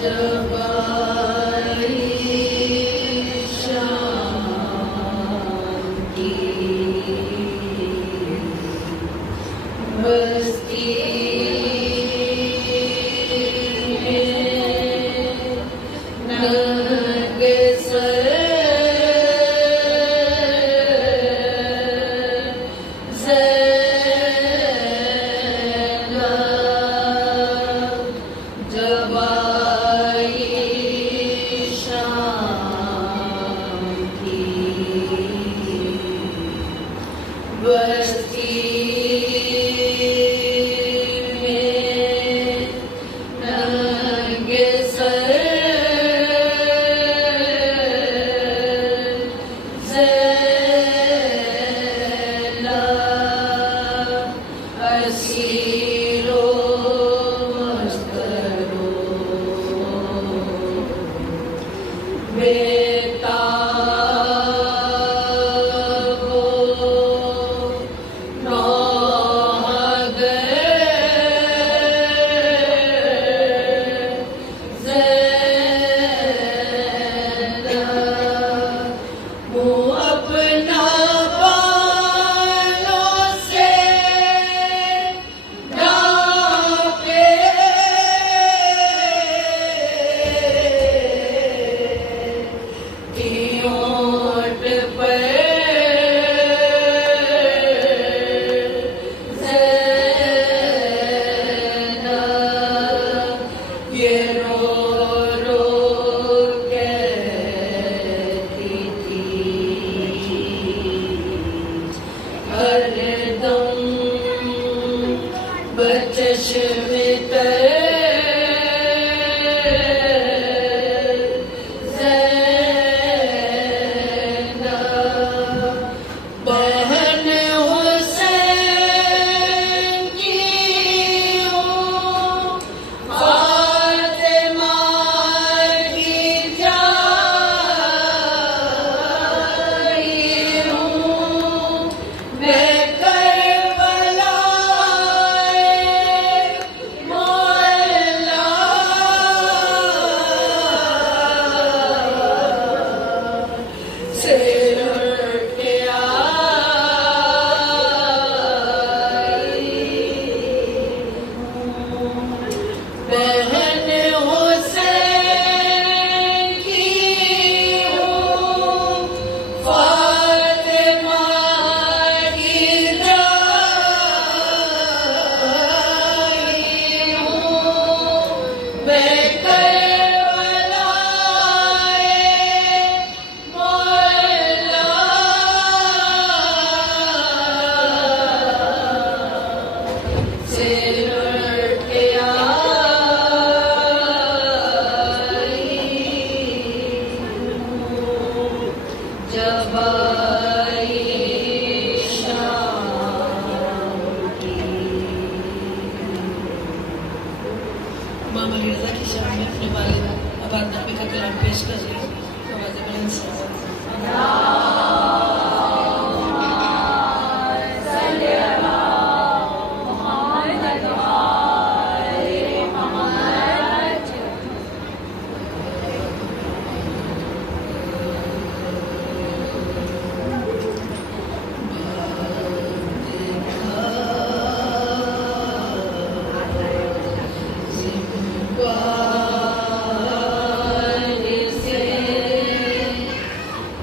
جب آئی شام کی بستی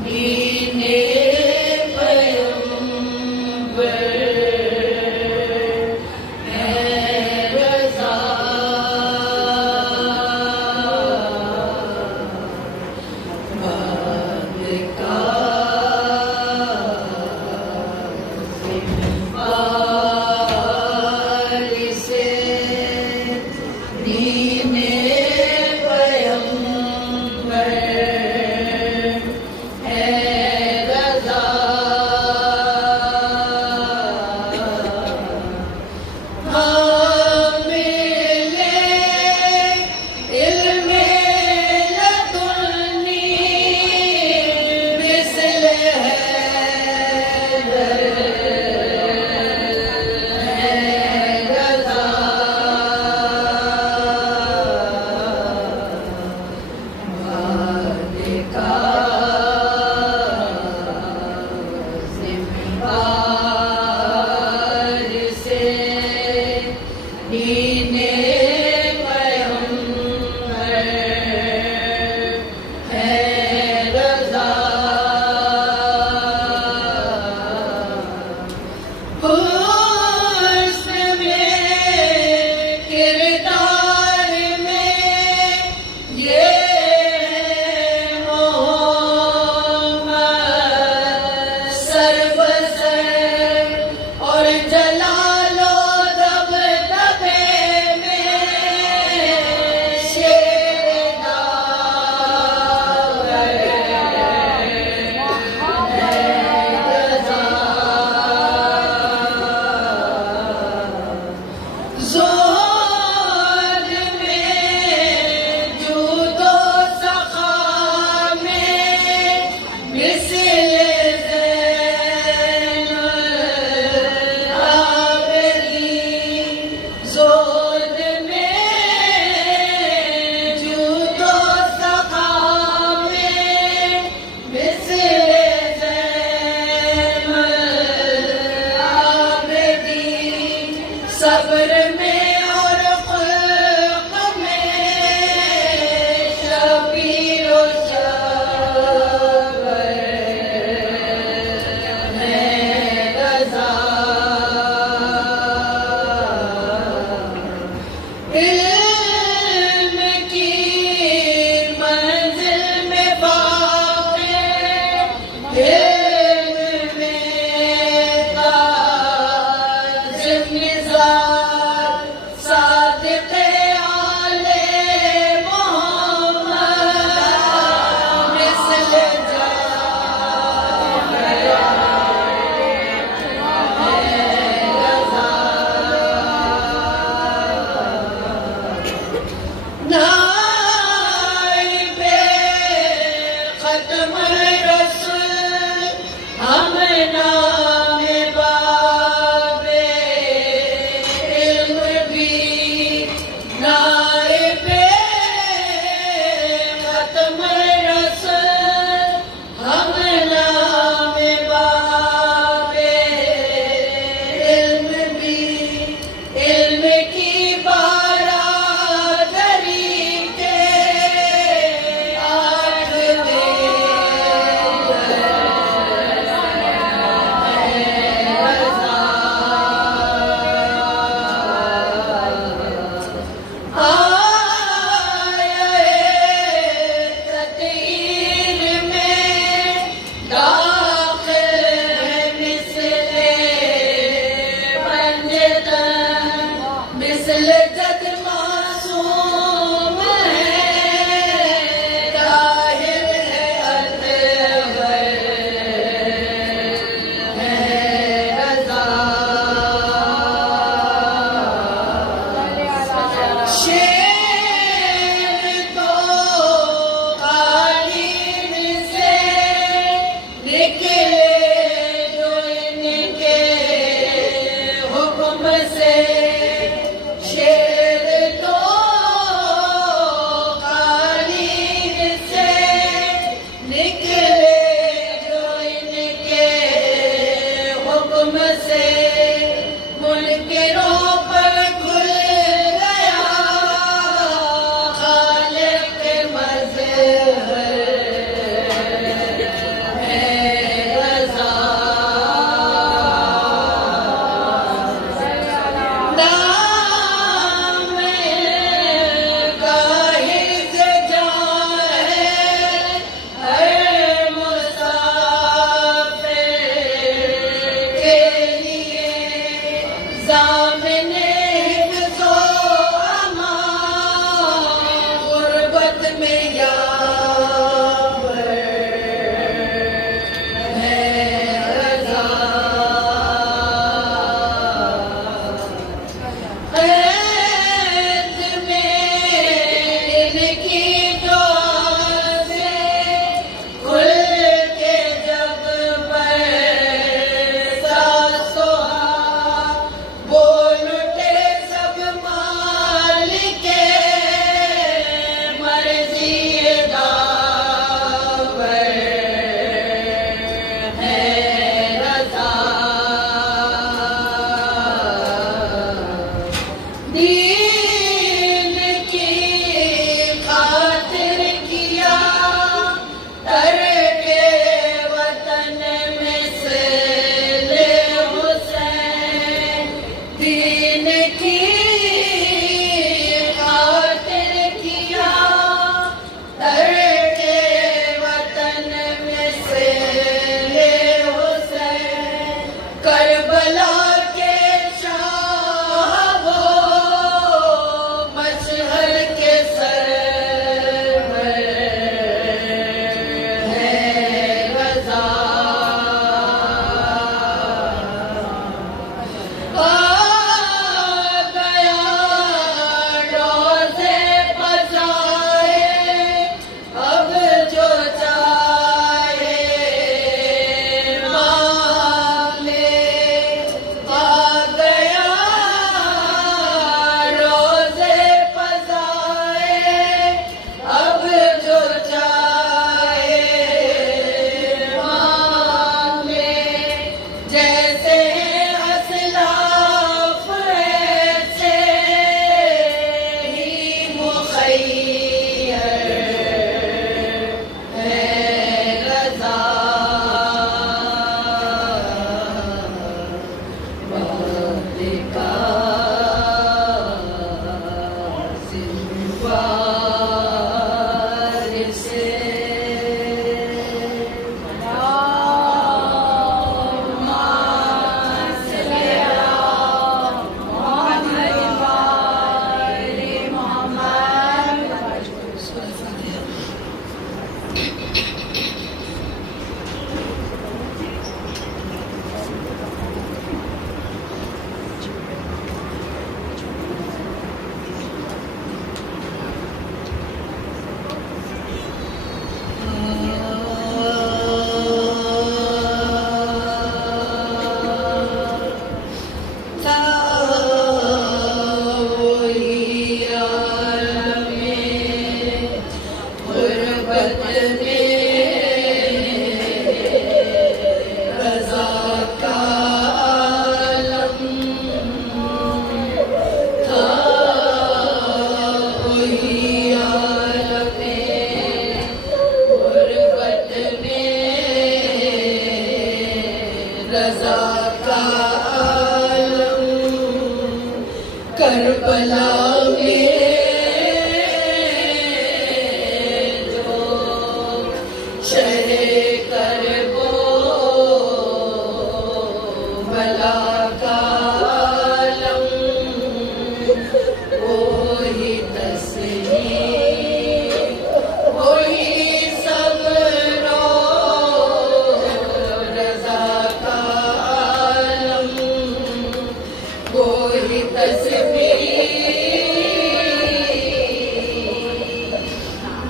Yeah.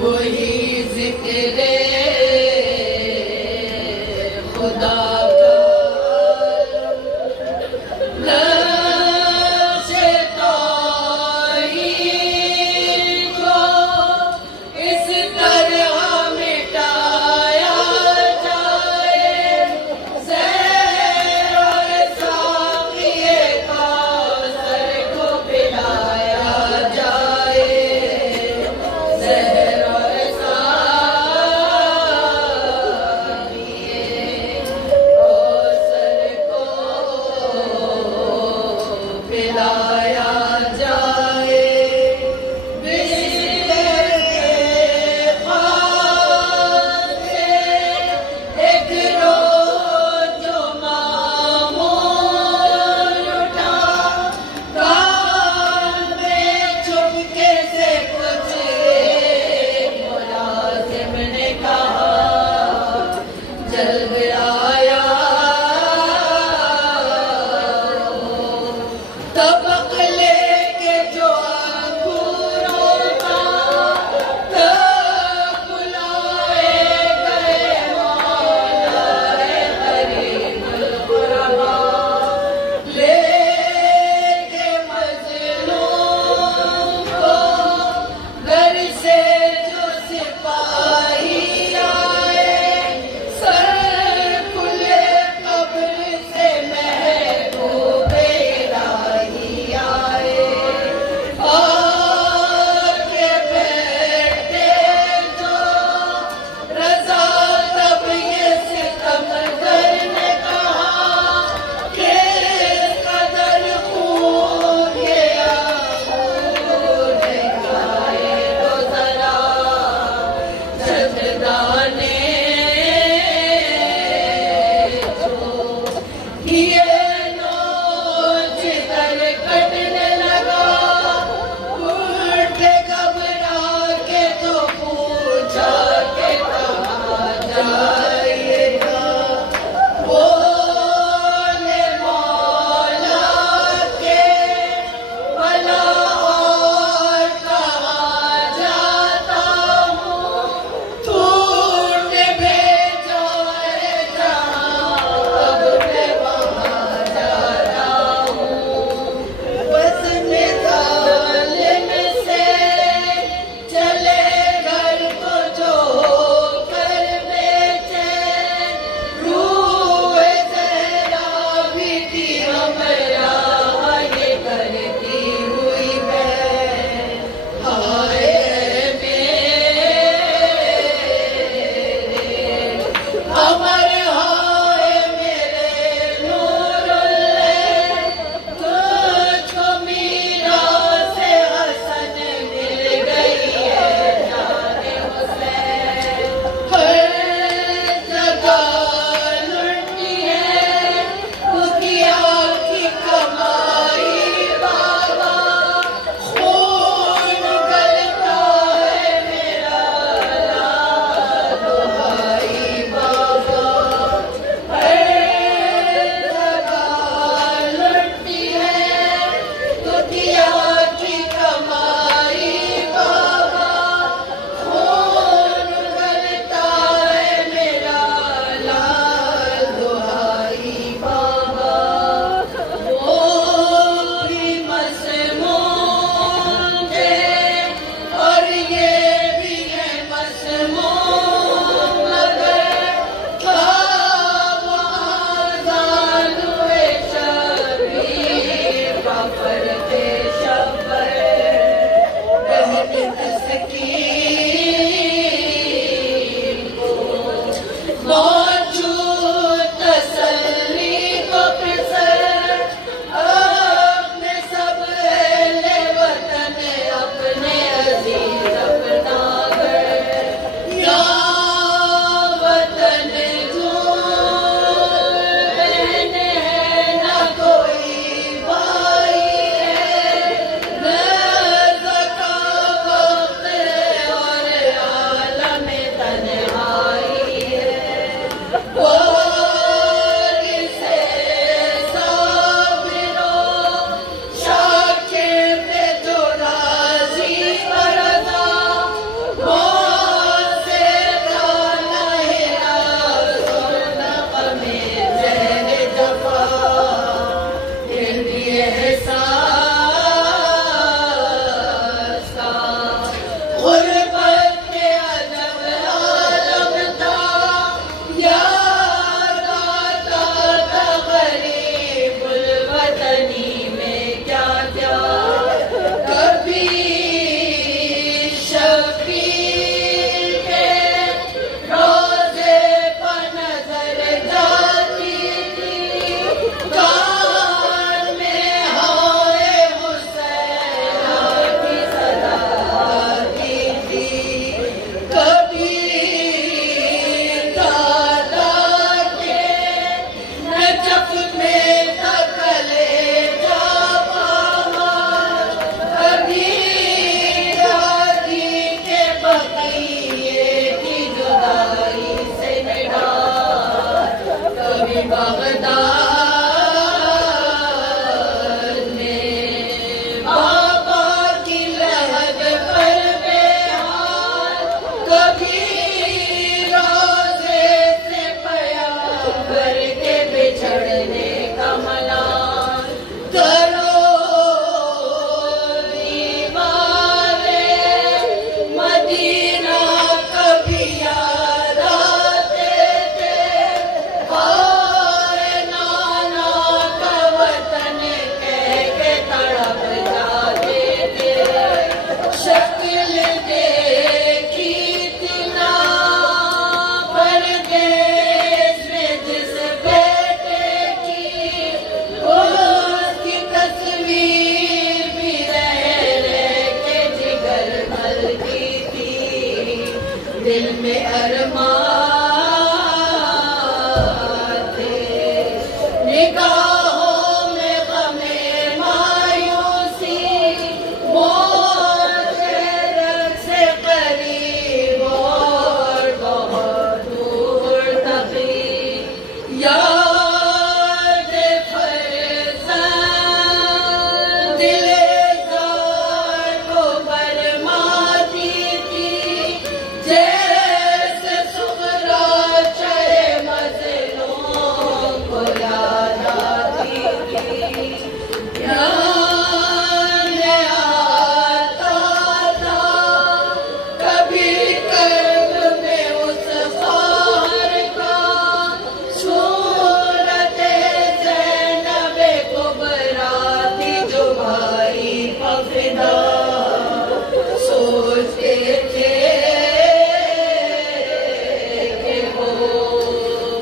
وہی ذکر خدا کا نقش توحید کو اس طرح مٹایا جائے، زہر اور ساقی کوثر کو پلایا جائے، زہر اور ساقی بغداد میں بابا کی لحد پر بہار کبھی روزے سے پیغمبر کے بچھڑنے کا ملال کرو دیوارے مدینہ کبھی یاد آتے تھے ہائے نانا کا وطن کہہ کے تڑپ جاتے تھے شکل دیکھی تھی نا پردیس میں جس بیٹے کی اس کی تصویر بھی رہ کے جگر ملتی تھی دل میں ارمان تھے نگاہوں میں غم مایوسی موت کے رنگ سے قریب اور بہت دور تقریب یاد فرزند دل زار کو برماتی تھی جیسے سغرا چہرے مظلوم کو یاد آتی تھی یاد آتا تھا کبھی کرب میں اس خار کا صورت زینب کبریٰ تھی جو بھائی پہ فدا سوچتے تھے کہ وہ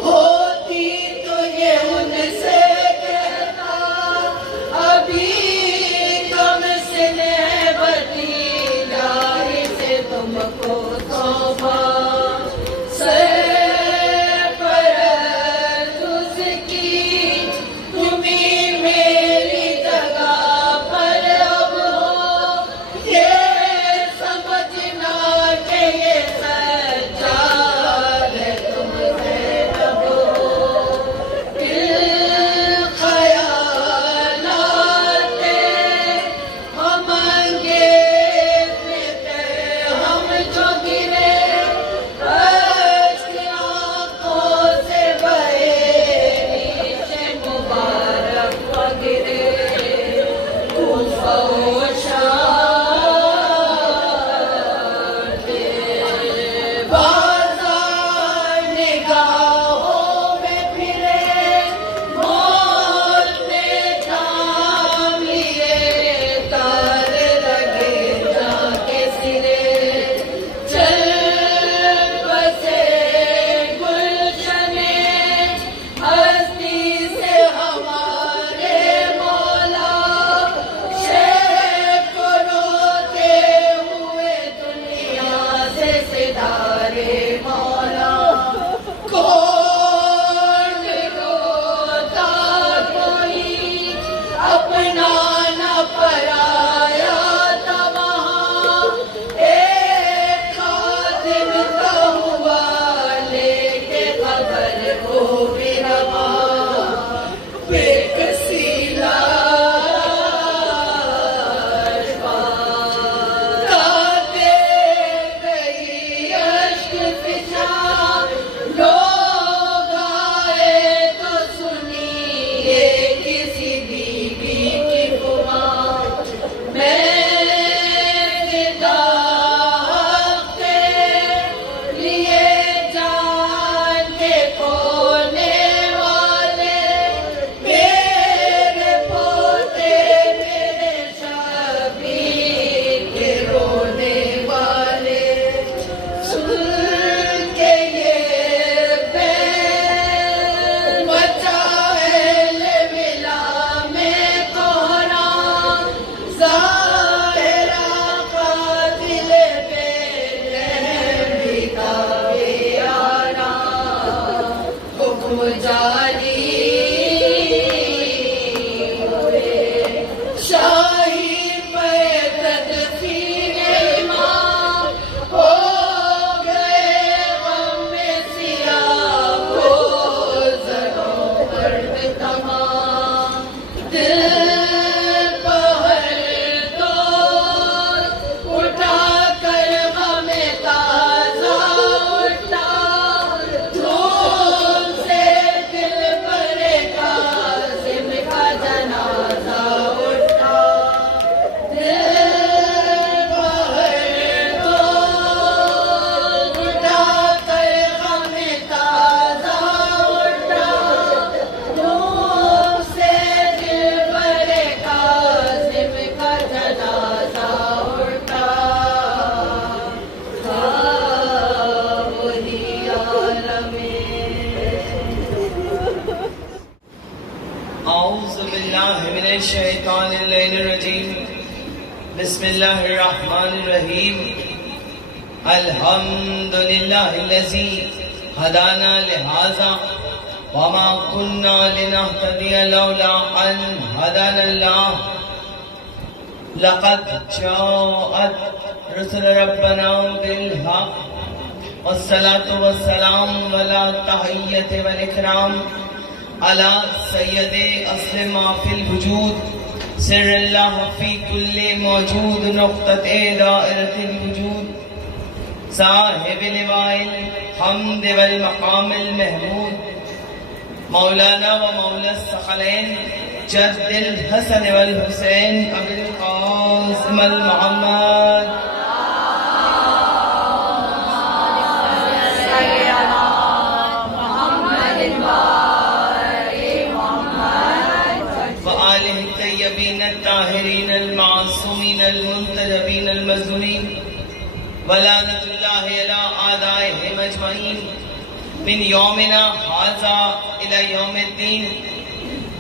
ہوتی تو یہ ان سے کہتا ابھی کم سنے بھتیجا سے تم کو سونپا سرپرست کی تمہیں میری جگہ پر اب ہو یہ سمجھنا کہ یہ سجاد ہے تم زینب ہو دل خیالات ہم انگیز میں تھے ہم جو گرے الشيطان اللعين الرجيم بسم الله الرحمن الرحيم الحمد لله الذي هدانا لهذا وما كنا لنهتدي لولا أن هدانا الله لقد جاءت رسل ربنا بالحق والصلاة والسلام على التحية والإكرام على سید اصل ما فی الوجود سر اللہ فی کل موجود نقطۃ دائرۃ الوجود صاحب لواء الحمد والمقام المحمود مولانا و مولا الثقلین جد الحسن والحسین ابی القاسم المحمد الطاهرين المعصومين المنتجبين المظلومين ولعنة الله على أعدائهم أجمعين من يومنا هذا إلى يوم الدين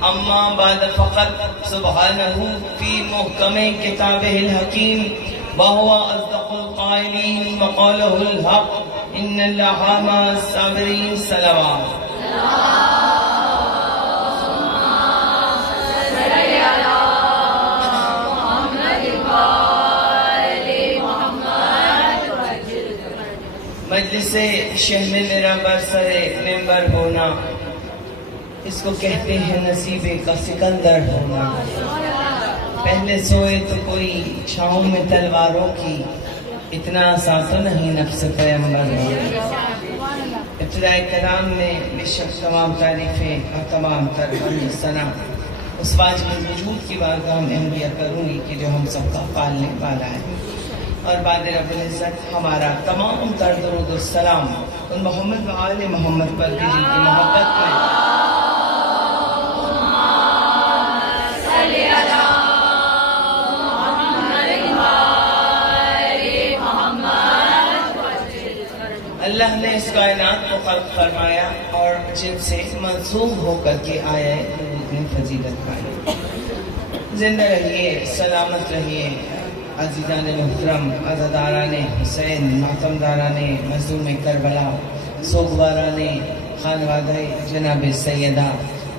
أما بعد فقد سبحانه في محكم كتابه الحكيم وهو أصدق القائلين وقوله الحق إن الله مع الصابرين صلوات مجلس شہر میں میرا برسر ممبر ہونا اس کو کہتے ہیں نصیب کا سکندر ہونا پہلے سوئے تو کوئی چھاؤں میں تلواروں کی اتنا آسان تو نہیں نفس پیغمبر ہونا ابتدائی کلام میں بے شک تمام تعریفیں اور تمام تر ثنا اس واجب الوجود کی بارگاہ میں عملیہ کروں گی کہ جو ہم سب کا پالنے والا ہے اور بعد رب العزت ہمارا تمام تر درود و السلام ان محمد و آل محمد پر بھی جن کی محبت میں اللہ نے اس کائنات کو خلق فرمایا اور جن سے منسوخ ہو کر کے آیا ہے اتنی فضیلت پائی زندہ رہیے سلامت رہیے عزیزان محترم عزاداران حسین ماتمداران مظلوم کربلا سوگواران خانوادہ جناب سیدہ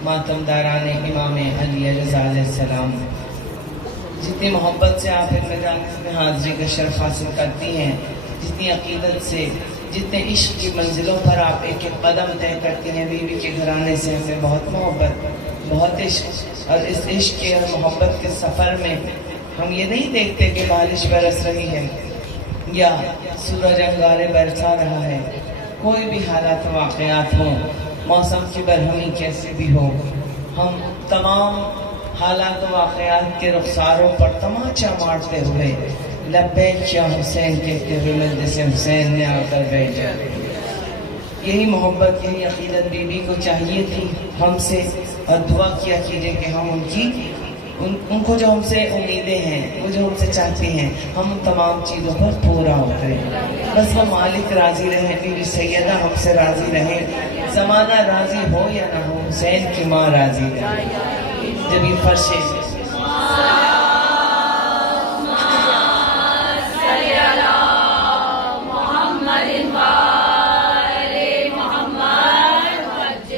ماتمداران امام علی رضا علیہ السلام جتنی محبت سے آپ ان مجالس میں حاضری کا شرف حاصل کرتی ہیں جتنی عقیدت سے جتنے عشق کی منزلوں پر آپ ایک ایک قدم طے کرتی ہیں بیوی کے گھرانے سے ہمیں بہت محبت بہت عشق اور اس عشق کے اور محبت کے سفر میں ہم یہ نہیں دیکھتے کہ بارش برس رہی ہے یا سورج انگارے برسا رہا ہے کوئی بھی حالات واقعات ہوں موسم کی برہمی کیسے بھی ہو ہم تمام حالات واقعات کے رخساروں پر تماچا مارتے ہوئے لبیک یا حسین کہتے ہوئے مجلس حسین میں آ کر بیٹھ جائے یہی محبت یہی عقیدت بی بی کو چاہیے تھی ہم سے اور دعا کیا کیجیے کہ ہم ان کو جو ہم سے امیدیں ہیں وہ جو ہم سے چاہتے ہیں ہم ان تمام چیزوں پر پورا ہوتے ہیں بس وہ مالک راضی رہے میری سیدہ ہم سے راضی رہے زمانہ راضی ہو یا نہ ہو حسین کی ماں راضی رہے جب یہ فرش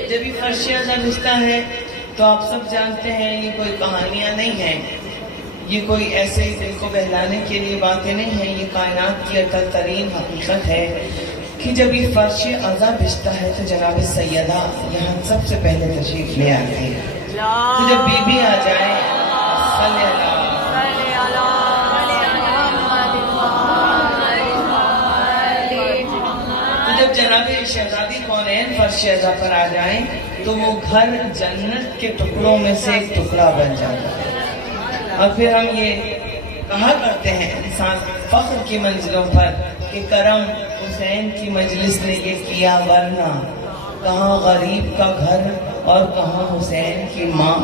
جب یہ فرش رشتہ ہے تو آپ سب جانتے ہیں یہ کوئی کہانیاں نہیں ہیں یہ کوئی ایسے ہی دل کو بہلانے کے لیے باتیں نہیں ہیں یہ کائنات کی اٹل ترین حقیقت ہے کہ جب یہ فرش عزا بچتا ہے تو جناب سیدہ یہاں سب سے پہلے تشریف لے آتے ہیں تو جب بی بی آ جائے صلی اللہ تو جب جناب شہزادی کونین فرش عزا پر آ جائیں تو وہ گھر جنت کے ٹکڑوں میں سے ایک ٹکڑا بن جاتا ہے اور پھر ہم یہ کہا کرتے ہیں انسان فخر کی منزلوں پر کہ کرم حسین کی مجلس نے یہ کیا ورنہ کہاں غریب کا گھر اور کہاں حسین کی ماں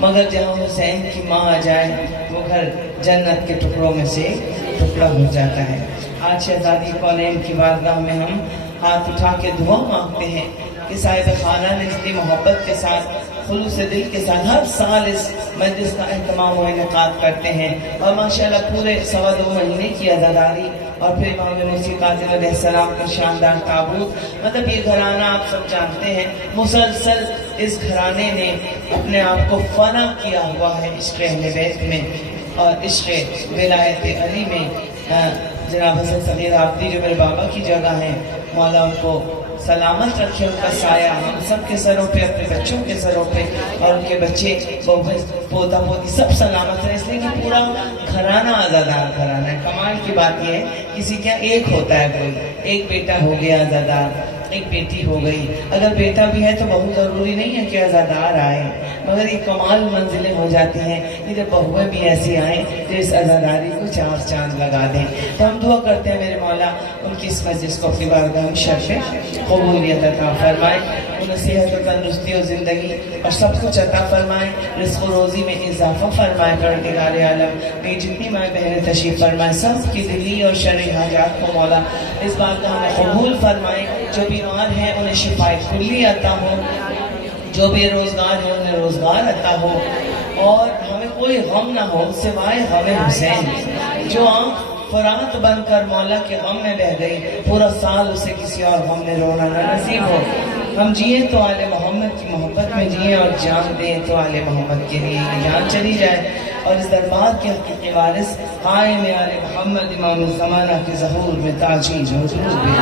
مگر جہاں حسین کی ماں آ جائے وہ گھر جنت کے ٹکڑوں میں سے ٹکڑا ہو جاتا ہے آج شہزادی کونین کی بارگاہ میں ہم ہاتھ اٹھا کے دعا مانگتے ہیں کہ صاحب خانہ نے اتنی محبت کے ساتھ خلوص دل کے ساتھ ہر سال اس مجلس کا اہتمام و انعقاد کرتے ہیں، اور ماشاءاللہ پورے 2.25 مہینے کی عزاداری، اور پھر امام مسیح کاظم علیہ السلام کا شاندار تابوت. مطلب یہ گھرانہ آپ سب جانتے ہیں، مسلسل اس گھرانے نے اپنے آپ کو فنا کیا ہوا ہے عشق اہل بیت میں اور عشق ولایت علی میں. جناب حسن صغیر آبدی جو میرے بابا کی جگہ ہیں، مولا ان کو سلامت رکھے، ان کا سایہ ہم سب کے سروں پہ، اپنے بچوں کے سروں پہ، اور ان کے بچے پوتا پوتی سب سلامت ہیں. اس لیے کہ پورا گھرانہ آزادار گھرانہ ہے. کمال کی بات یہ ہے، کسی کیا ایک ہوتا ہے، کوئی ایک بیٹا ہو گیا آزادار، ایک بیٹی ہو گئی. اگر بیٹا بھی ہے تو بہت ضروری نہیں ہے کہ آزادار آئے، مگر یہ کمال منزلیں ہو جاتی ہیں کہ جب بہویں بھی ایسی آئیں جو اس آزاداری کو 4 چاند لگا دیں. تو ہم دعا کرتے ہیں میرے مولا ان کی اس مجلس کو اپنی بارگاہ میں شرف قبولیت عطا فرمائے، انہیں صحت و تندرستی و زندگی اور سب کچھ عطا فرمائے، رزق و روزی میں اضافہ فرمائے. پروردگار عالم میں جتنی مائیں بہنیں تشریف فرمائے، سب کی دلی اور شرعی حاجات کو مولا اس بارگاہ میں قبول فرمائے. جو بیمار ہیں انہیں شفائے کلی عطا ہو، جو بے روزگار ہیں انہیں روزگار عطا ہو، اور ہمیں کوئی غم نہ ہو سوائے غم حسین. جو آنکھ فرات بن کر مولا کے غم میں بہ گئی، پورا سال اسے کسی اور غم میں رونا نہ نصیب ہو. ہم جئیں تو آل محمد کی محبت میں جئیں، اور جان دیں تو آل محمد کے لیے جان چلی جائے. اور اس دربار کے حقیقی وارث قائم آل محمد امام الزمانہ کے ظہور میں تاجیل حضور بھی.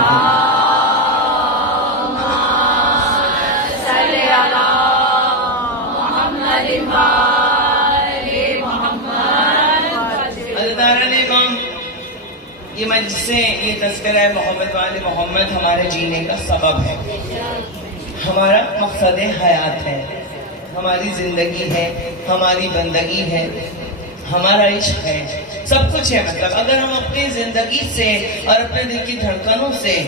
یہ مجلسیں، یہ تذکرہ محمد والے محمد ہمارے جینے کا سبب ہے، ہمارا مقصد حیات ہے، ہماری زندگی ہے، ہماری بندگی ہے، ہمارا عشق ہے، سب کچھ ہے. مطلب اگر ہم اپنی زندگی سے اور اپنے دل کی دھڑکنوں سے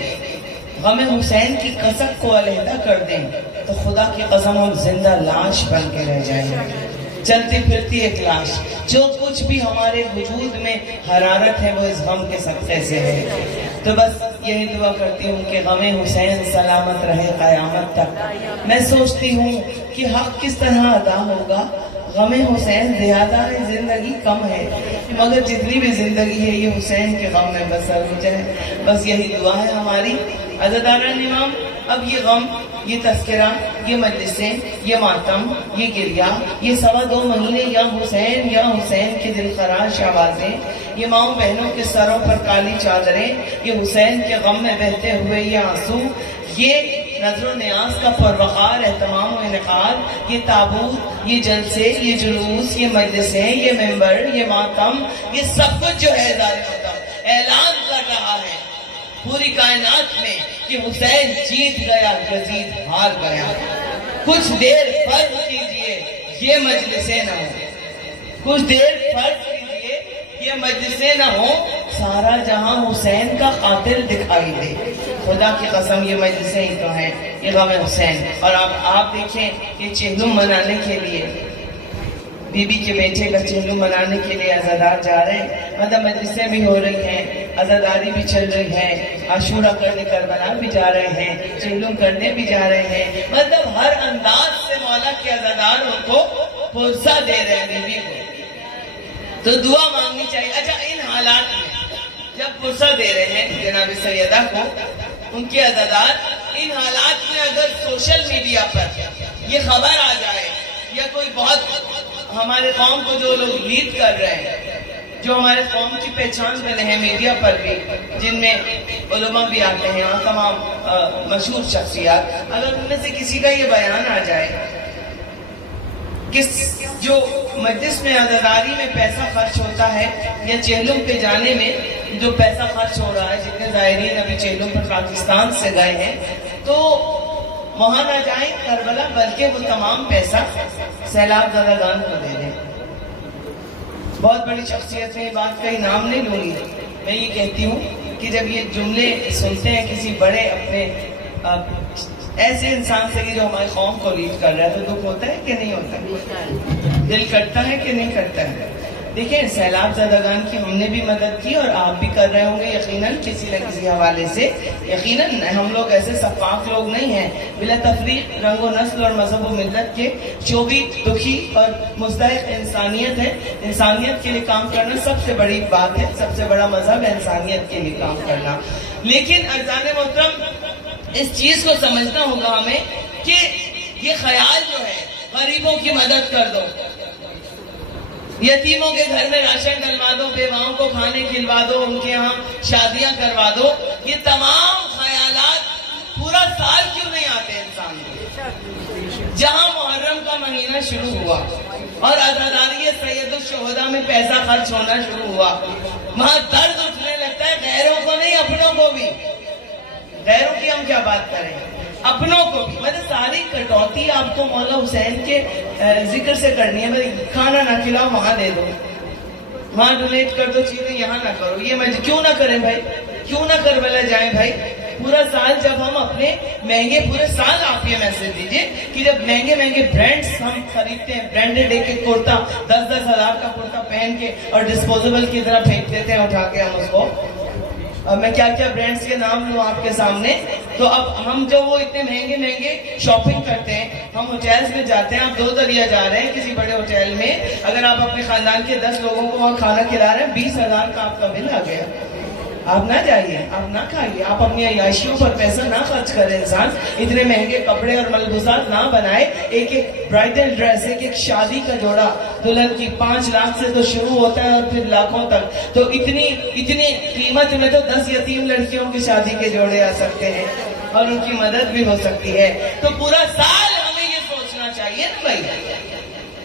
غم حسین کی کسک کو علیحدہ کر دیں تو خدا کی قسم ہم زندہ لاش بن کے رہ جائیں گے، چلتی پھرتی ایک لاش. جو کچھ بھی ہمارے وجود میں حرارت ہے وہ اس غم کے صدقے سے ہے. تو بس یہی دعا کرتی ہوں کہ غم حسین سلامت رہے قیامت تک. میں سوچتی ہوں کہ حق کس طرح ادا ہوگا. غم حسین زیادہ ہے، زندگی کم ہے، مگر جتنی بھی زندگی ہے یہ حسین کے غم میں بسر ہو جائے. بس یہی دعا ہے ہماری. عزاداران امام، اب یہ غم، یہ تذکرہ، یہ مجلسیں، یہ ماتم، یہ گریہ، یہ 2.25 مہینے یا حسین کے دل خراش آوازیں، یہ ماؤں بہنوں کے سروں پر کالی چادریں، یہ حسین کے غم میں بہتے ہوئے یہ آنسو، یہ نظر و نیاز کا پروقار اہتمام و انعقاد، یہ تابوت، یہ جلسے، یہ جلوس، یہ مجلسیں، یہ ممبر، یہ ماتم، یہ سب کچھ جو ہے اعلان کر رہا ہے پوری کائنات میں کہ حسین جیت گیا، یزید ہار گیا. کچھ دیر فرض کیجئے یہ مجلسیں نہ ہوں، کچھ دیر فرض کیجئے یہ مجلسیں نہ ہوں، سارا جہاں حسین کا قاتل دکھائی دے. خدا کی قسم یہ مجلسیں ہی تو ہیں، یہ غم حسین. اور آپ دیکھیں یہ چہلم منانے کے لیے، بی بی کے بیٹے کا چہلم منانے کے لیے عزادار جا رہے ہیں. مطلب مجلسیں بھی ہو رہی ہیں، عزاداری بھی چل رہی ہے، عاشورہ کرنے کربلا بھی جا رہے ہیں، چہلم کرنے بھی جا رہے ہیں. مطلب ہر انداز سے مولا کے عزادار ان کو پرسہ دے رہے ہیں بی بی کو. تو دعا مانگنی چاہیے. اچھا، ان حالات میں جب پرسہ دے رہے ہیں جناب سیدہ کو ان کے عزادار، ان حالات میں اگر سوشل میڈیا پر یہ خبر آ جائے، یا کوئی بہت ہمارے قوم کو جو لوگ لیڈ کر رہے ہیں، جو ہمارے قوم کی پہچان بنے ہیں میڈیا پر بھی، جن میں علماء بھی آتے ہیں اور تمام مشہور شخصیات، اگر ان میں سے کسی کا یہ بیان آ جائے کہ جو مجلس میں عزاداری میں پیسہ خرچ ہوتا ہے یا چہلم پہ جانے میں جو پیسہ خرچ ہو رہا ہے، جتنے زائرین ابھی چہلم پر پاکستان سے گئے ہیں، تو وہاں نہ جائیں کربلا، بلکہ وہ تمام پیسہ سیلاب زدگان کو دے دیں. بہت بڑی شخصیت ہے، بات کا ہی نام نہیں لوں گی. میں یہ کہتی ہوں کہ جب یہ جملے سنتے ہیں کسی بڑے اپنے ایسے انسان سے کہ جو ہماری قوم کو لیڈ کر رہا ہے، تو دکھ ہوتا ہے کہ نہیں ہوتا ہے؟ دل کرتا ہے کہ نہیں کرتا ہے؟ دیکھیں سیلاب زدگان کی ہم نے بھی مدد کی اور آپ بھی کر رہے ہوں گے یقیناً کسی نہ کسی حوالے سے. یقیناً ہم لوگ ایسے سفاک لوگ نہیں ہیں. بلا تفریق رنگ و نسل اور مذہب و ملت کے جو بھی دکھی اور مستحق انسانیت ہے, انسانیت کے لیے کام کرنا سب سے بڑی بات ہے. سب سے بڑا مذہب ہے انسانیت کے لیے کام کرنا. لیکن عزیزان محترم اس چیز کو سمجھنا ہوگا ہمیں کہ یہ خیال جو ہے غریبوں کی مدد کر دو, یتیموں کے گھر میں راشن ڈلوا دو, بیواؤں کو کھانے کھلوا دو, ان کے یہاں شادیاں کروا دو, یہ تمام خیالات پورا سال کیوں نہیں آتے انسان کو؟ جہاں محرم کا مہینہ شروع ہوا اور عزاداری سید الشہداء میں پیسہ خرچ ہونا شروع ہوا, وہاں درد اٹھنے لگتا ہے غیروں کو نہیں اپنوں کو بھی. غیروں کی ہم کیا بات کریں, اپنوں کو بھی. مطلب ساری کٹوتی آپ کو مولا حسین کے ذکر سے کرنی ہے. مطلب کھانا نہ کھلاؤ وہاں دے دو, وہاں ڈونیٹ کر دو چیزیں, یہاں نہ کرو. یہ کیوں نہ کریں بھائی, کیوں نہ کربلا جائیں بھائی. پورا سال جب ہم اپنے مہنگے, پورے سال آپ یہ میسج دیجئے کہ جب مہنگے مہنگے برانڈز ہم خریدتے ہیں, برانڈڈ ایک ایک کرتا 10-10 ہزار کا کرتا پہن کے اور ڈسپوزیبل کی طرح پھینک دیتے ہیں اٹھا کے ہم اس کو. میں کیا کیا برانڈز کے نام لوں آپ کے سامنے. تو اب ہم جو وہ اتنے مہنگے مہنگے شاپنگ کرتے ہیں, ہم ہوٹلز میں جاتے ہیں, آپ 2 دریا جا رہے ہیں کسی بڑے ہوٹل میں, اگر آپ اپنے خاندان کے 10 لوگوں کو وہاں کھانا کھلا رہے ہیں, 20,000 کا آپ کا بل آ گیا. آپ نہ جائیے, آپ نہ کھائیے, آپ اپنی عیاشیوں پر پیسہ نہ خرچ کریں. انسان اتنے مہنگے کپڑے اور ملبوسات نہ بنائے. ایک ایک برائڈل ڈریس, ایک ایک شادی کا جوڑا دلہن کی 5 لاکھ سے تو شروع ہوتا ہے اور پھر لاکھوں تک. تو اتنی قیمت میں تو 10 یتیم لڑکیوں کی شادی کے جوڑے آ سکتے ہیں اور ان کی مدد بھی ہو سکتی ہے. تو پورا سال ہمیں یہ سوچنا چاہیے نا بھائی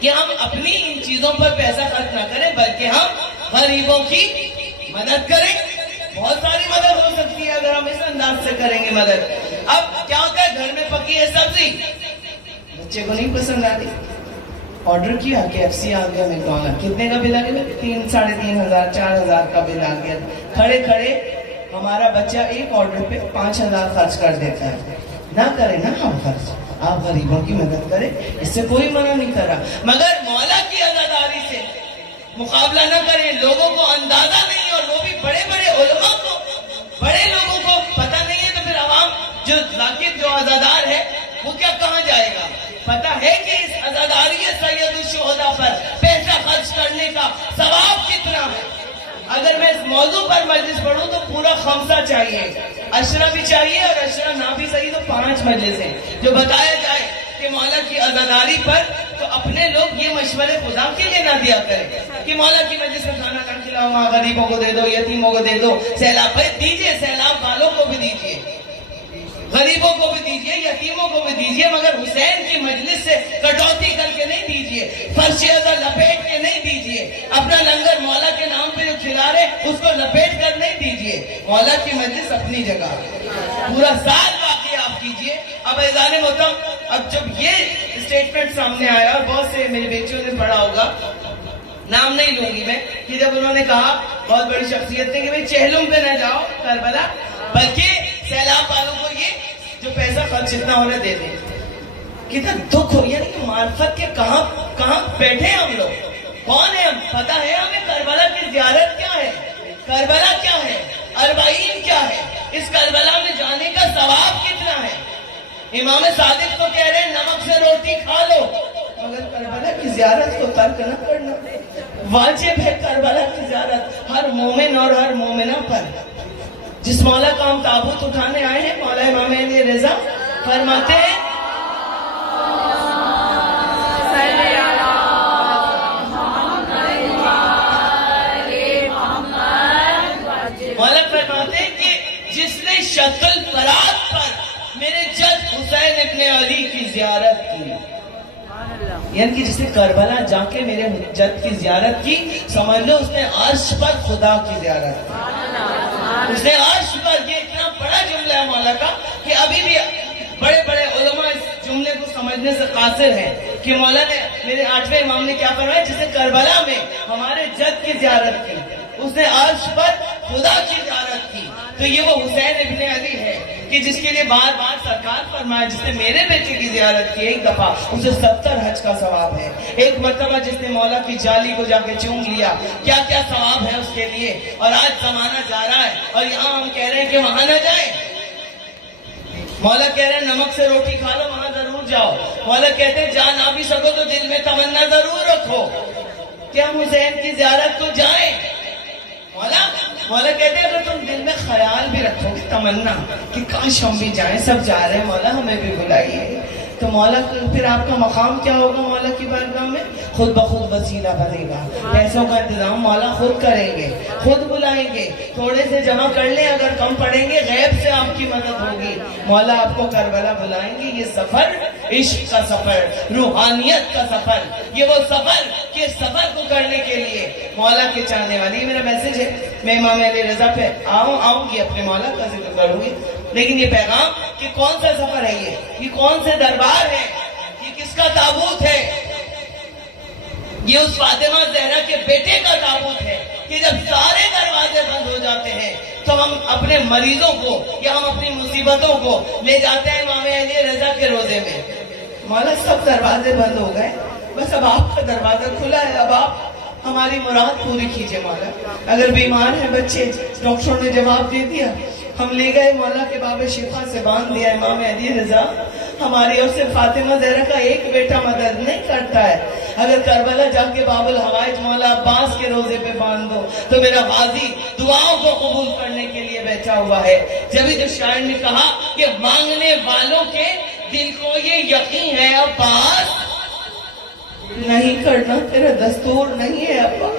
کہ ہم اپنی ان چیزوں پر پیسہ خرچ نہ کریں, بلکہ ہم غریبوں کی مدد کریں. بہت ساری مدد ہو سکتی ہے اگر ہم اس انداز سے کریں گے مدد. اب کیا ہوتا ہے, گھر میں پکی ہے سبزی, بچے کو نہیں پسند آ رہی, آرڈر کیا KFC آ گیا, میکڈونلڈ, کتنے کا بل آ گیا؟ 3,500 4,000 کا بل آ گیا. کھڑے کھڑے ہمارا بچہ ایک آرڈر پہ 5,000 خرچ کر دیتا ہے. نہ کریں نا ہم خرچ, آپ غریبوں کی مدد کریں, اس سے کوئی منع نہیں کر رہا, مگر مولا کی عزاداری سے مقابلہ نہ کریں. لوگوں کو اندازہ نہیں, اور وہ بھی بڑے بڑے علماء کو, بڑے لوگوں کو پتہ نہیں ہے, تو پھر عوام جو ذاکر جو عزادار ہے وہ کیا کہاں جائے گا؟ پتہ ہے کہ اس عزاداری سید الشہداء پر پیسہ خرچ کرنے کا ثواب کتنا ہے. اگر میں اس موضوع پر مجلس پڑھوں تو پورا 5 چاہیے, عشرہ بھی چاہیے, اور عشرہ نہ بھی صحیح تو 5 مجلس ہیں جو بتایا جائے کہ مولا کی عزاداری پر. تو اپنے لوگ یہ مشورے خدا کے لیے نہ دیا کریں کہ مولا کی مجلس میں کھانا نہ کھلاؤ, وہاں غریبوں کو دے دو, یتیموں کو دے دو. سیلاب بھائی دیجئے, سیلاب والوں کو بھی دیجئے, غریبوں کو بھی دیجئے, یتیموں کو بھی دیجئے, مگر حسین کی مجلس سے کٹوتی کر کے نہیں دیجئے, فرشیزہ لپیٹ کے نہیں دیجئے. اپنا لنگر مولا کے نام پہ جو کھلا رہے اس کو لپیٹ کر نہیں دیجئے. مولا کی مجلس اپنی جگہ, پورا سال باقی آپ کیجئے. اب عزیزان محترم, اب جب یہ اسٹیٹمنٹ سامنے آیا, اور بہت سے میرے بیٹیوں نے پڑھا ہوگا, نام نہیں لوں گی میں, کہ جب انہوں نے کہا بہت بڑی شخصیت نے کہ بھئی چہلم پہ نہ جاؤ کربلا, بلکہ سیلاب والوں کو یہ جو پیسہ خرچ اتنا ہو رہا دے دیں. کتنا دکھ ہو, یعنی کہ معرفت کے کہاں بیٹھے ہم لوگ, کون ہے ہم, پتہ ہے ہمیں کربلا کی زیارت کیا ہے, کربلا کیا ہے, اربعین کیا ہے, اس کربلا میں جانے کا ثواب کتنا ہے. امام صادق تو کہہ رہے ہیں نمک سے روٹی کھا لو, مگر کربلا کی زیارت کو ترک نہ کرنا. واجب ہے کربلا کی زیارت ہر مومن اور ہر مومنہ پر. جس مولا کا ہم تابوت اٹھانے آئے ہیں, مولا امام علی رضا فرماتے ہیں مولا فرماتے ہیں کہ جس نے شکل فرات پر میرے جد حسین ابن علی کی زیارت کی, یعنی کہ جس نے کربلا جا کے میرے جد کی زیارت کی, سمجھ لو اس نے عرش پر خدا کی زیارت کی. اس نے عرش پر, یہ اتنا بڑا جملہ ہے مولا کا کہ ابھی بھی بڑے بڑے علماء اس جملے کو سمجھنے سے قاصر ہیں کہ مولا نے, میرے 8ویں امام نے کیا فرمایا, جس نے کربلا میں ہمارے جد کی زیارت کی, اس نے عرش پر خدا کی زیارت کی. تو یہ وہ حسین ابن علی ہے کہ جس کے لیے بار بار سرکار فرمایا جس نے میرے بیٹے کی زیارت کی ایک دفعہ اسے 70 حج کا ثواب ہے. ایک مرتبہ جس نے مولا کی جالی کو جا کے چوم لیا کیا کیا ثواب ہے اس کے لیے. اور آج زمانہ جا رہا ہے اور یہاں ہم کہہ رہے ہیں کہ وہاں نہ جائیں. مولا کہہ رہے ہیں نمک سے روٹی کھا لو وہاں ضرور جاؤ. مولا کہتے ہیں جا نہ بھی سکو تو دل میں تمنا ضرور رکھو کہ ہم حسین کی زیارت کو جائیں. مولا کہتے ہیں اگر تم دل میں خیال بھی رکھو گے تمنا کہ کاش ہم بھی جائیں, سب جا رہے ہیں مولا ہمیں بھی بلائیے, تو مولا پھر آپ کا مقام کیا ہوگا مولا کی بارگاہ میں؟ خود بخود وسیلہ بنے گا. پیسوں کا انتظام مولا خود کریں گے, خود بلائیں گے. تھوڑے سے جمع کر لیں, اگر کم پڑیں گے غیب سے آپ کی مدد ہوگی. مولا آپ کو کربلا بلائیں گے. یہ سفر عشق کا سفر, روحانیت کا سفر, یہ وہ سفر کہ سفر کو کرنے کے لیے مولا کے چاہنے والی. یہ میرا میسج ہے. میں امام علی رضا پہ آؤں گی, اپنے مولا کا ذکر کروں گی, لیکن یہ پیغام کہ کون سا سفر ہے, یہ کون سے دربار ہے, یہ کس کا تابوت ہے؟ یہ اس فاطمہ زہرا کے بیٹے کا تابوت ہے کہ جب سارے دروازے بند ہو جاتے ہیں تو ہم اپنے مریضوں کو یا ہم اپنی مصیبتوں کو لے جاتے ہیں امام علی رضا کے روزے میں. مولا سب دروازے بند ہو گئے, بس اب آپ کا دروازہ کھلا ہے, اب آپ ہماری مراد پوری کیجئے مولا. اگر بیمار ہیں بچے, ڈاکٹروں نے جواب دے دیا, ہم لے گئے مولا کے باب شفا سے باندھ دیا. امام علی رضا ہماری اور صرف فاطمہ زہرا کا ایک بیٹا مدد نہیں کرتا ہے. اگر کربلا جا کے باب الحوائج مولا عباس کے روزے پہ باندھ دو تو میرا غازی دعاؤں کو قبول کرنے کے لیے بیٹھا ہوا ہے. جبھی تو شاعر نے کہا کہ مانگنے والوں کے دل کو یہ یقین ہے عباس نہیں کرنا تیرا دستور نہیں ہے. ابا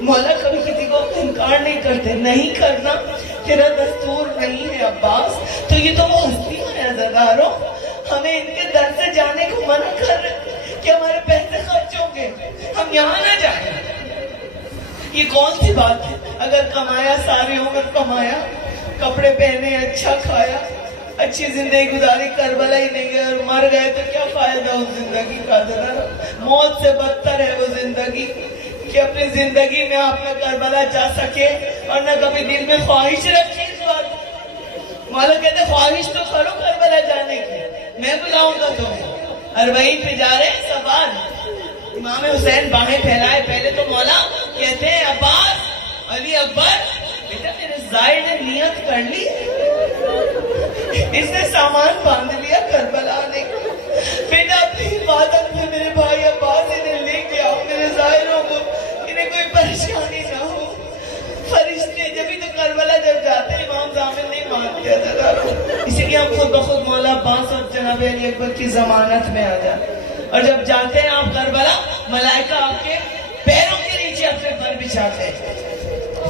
مولا کبھی کسی کو انکار نہیں کرتے, نہیں کرنا تیرا دستور نہیں ہے عباس. تو یہ تو وہ ہستیاں ہیں عزیزاروں, ہمیں ان کے در سے جانے کو منع کر رہے کہ ہمارے پیسے خرچ ہوں گے, ہم یہاں نہ جائیں. یہ کون سی بات ہے؟ اگر کمایا ساری عمر کمایا, کپڑے پہنے, اچھا کھایا, اچھی زندگی گزاری, کربلا ہی نہیں گئے اور مر گئے تو کیا فائدہ اس زندگی کا؟ موت سے بدتر ہے وہ زندگی کہ اپنی زندگی میں آپ نہ کربلا جا سکے اور نہ کبھی دل میں خواہش رکھی اس بات. مولا کہتے خواہش تو کرو کربلا جانے کی, میں بلاؤں گا تمہیں. اربعین پہ جا رہے ہیں سوار, امام حسین باہیں پھیلائے. پہلے تو مولا کہتے ہیں عباس علی اکبر, بیٹا میرے زائر نے نیت کر لی, اس نے سامان باندھ لیا کربلا آنے کا. بیٹا اپنی حفاظت میں میرے بھائی عباس انہیں لے کے آؤ, میرے ظاہروں کو انہیں کوئی پریشانی نہ ہو. فرشتے جبھی تو کربلا جب جاتے ہیں امام ضامن نہیں مانتے عزیزاروں, اسی لیے ہم خود بخود مولا عباس اور جناب علی اکبر کی ضمانت میں آ جاتے. اور جب جاتے ہیں آپ کربلا, ملائکہ آپ کے پیروں کے نیچے اپنے پر بچھاتے ہیں.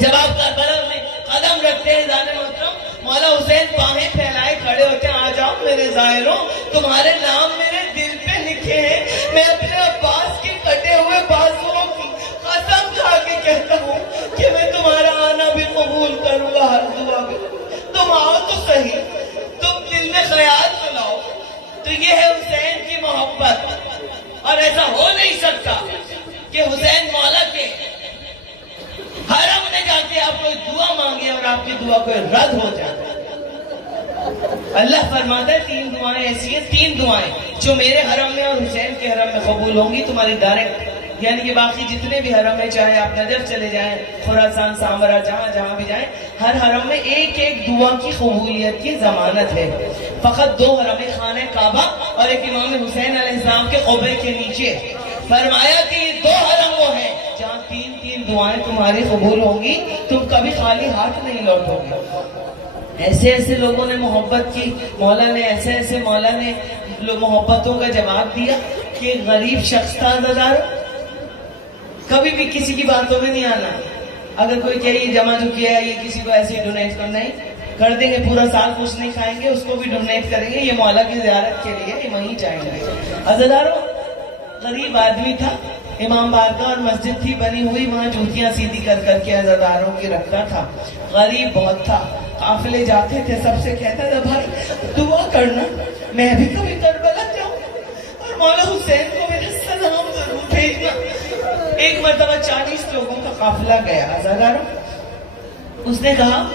جب آپ کربلا میں قدم رکھتے ہیں زانے محترم, مولا حسین باہیں پھیلائے کھڑے ہوتے ہیں, آ جاؤ میرے ظاہروں, تمہارے نام میرے دل پہ لکھے ہیں. میں اپنے عباس کے کٹے ہوئے بازوؤں کی قسم کھا کے کہتا ہوں کہ میں تمہارا آنا بھی قبول کروں گا, ہر دعا بھی. تم آؤ تو صحیح, تم دل میں خیال سناؤ. تو یہ ہے حسین کی محبت. اور ایسا ہو نہیں سکتا کہ حسین مولا کے حرم میں جا کے آپ کوئی دعا مانگے اور آپ کی دعا کوئی رد ہو جائے. اللہ فرماتا ہے 3 دعائیں ایسی ہیں, 3 دعائیں جو میرے حرم میں اور حسین کے حرم میں قبول ہوں گی تمہاری ڈائریکٹ. یعنی کہ باقی جتنے بھی حرم ہیں, چاہے آپ نجف چلے جائیں, خراسان, سامرا, جہاں بھی جائیں, ہر حرم میں ایک ایک دعا کی قبولیت کی ضمانت ہے. فقط 2 حرم, خانہ کعبہ اور ایک امام حسین علیہ السلام کے قبے کے نیچے. فرمایا کہ یہ 2 حرم وہ ہیں جہاں 3 دعائیں تمہاری قبول ہوں گی, تم کبھی خالی ہاتھ نہیں لوٹو گے. ایسے ایسے لوگوں نے محبت کی, مولا نے ایسے مولا نے محبتوں کا جواب دیا کہ غریب شخص تھا عزیزاروں, کبھی بھی کسی کی باتوں میں نہیں آنا. اگر کوئی کہے یہ جمع جو کیا ہے یہ کسی کو ایسے ڈونیٹ کرنا ہے, کر دیں گے, پورا سال کچھ نہیں کھائیں گے, اس کو بھی ڈونیٹ کریں گے, یہ مولا کی زیارت کے لیے, یہ وہیں جائیں گے. عزیزاروں غریب آدمی تھا, امام بارگاہ اور مسجد تھی بنی ہوئی, وہاں جوتیاں سیدھی کر کے عزاداروں کی رکھتا تھا. غریب بہت تھا, قافلے جاتے تھے, سب سے کہتا تھا بھائی دعا کرنا میں بھی کبھی کربلا جاؤں اور مولا حسین کو میرا سلام ضرور بھیجنا. ایک مرتبہ 40 لوگوں کا قافلہ گیا عزاداروں. اس نے کہا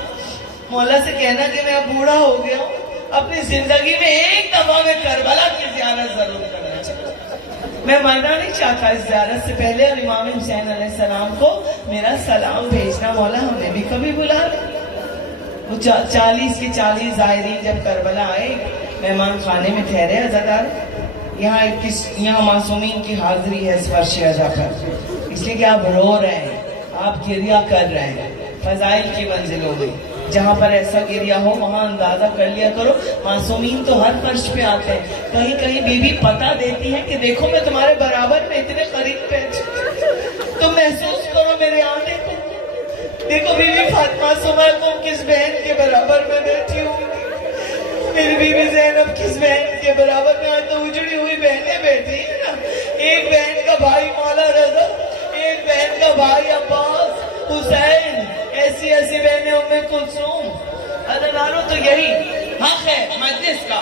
مولا سے کہنا کہ میں اب بوڑھا ہو گیا ہوں, اپنی زندگی میں ایک دفعہ میں کربلا کی زیارت ضرور کرنا چاہتا. میں مرنا نہیں چاہتا اس زیارت سے پہلے, اور امام حسین علیہ السلام کو میرا سلام بھیجنا مولا ہمیں بھی کبھی بلا لے. وہ 40 کے 40 زائرین جب کربلا آئے, مہمان خانے میں ٹھہرے عزادار, یہاں معصومین کی حاضری ہے اس فرش عزا پر, اس لیے کہ آپ رو رہے ہیں, آپ گریہ کر رہے ہیں فضائل کی منزلوں میں. جہاں پر ایسا گریہ ہو وہاں اندازہ کر لیا کرو, معصومین تو ہر فرش پہ آتے ہیں, کہیں کہیں بیوی پتہ دیتی ہے کہ دیکھو میں تمہارے برابر میں اتنے قریب بیٹھ, تم محسوس کرو میرے آنے کو, دیکھو بیوی فاطمہ سمر تم کس بہن کے برابر میں بیٹھی ہوں, میری بیوی زینب کس بہن کے برابر میں, آج تو اجڑی ہوئی بہنیں بیٹھی ہیں نا, ایک بہن کا بھائی مولا رضا, ایک بہن کا بھائی عباس, حسین, ایسی ایسی بہنیں ام کلثوم. عزیزانو تو یہی حق ہے مجلس کا.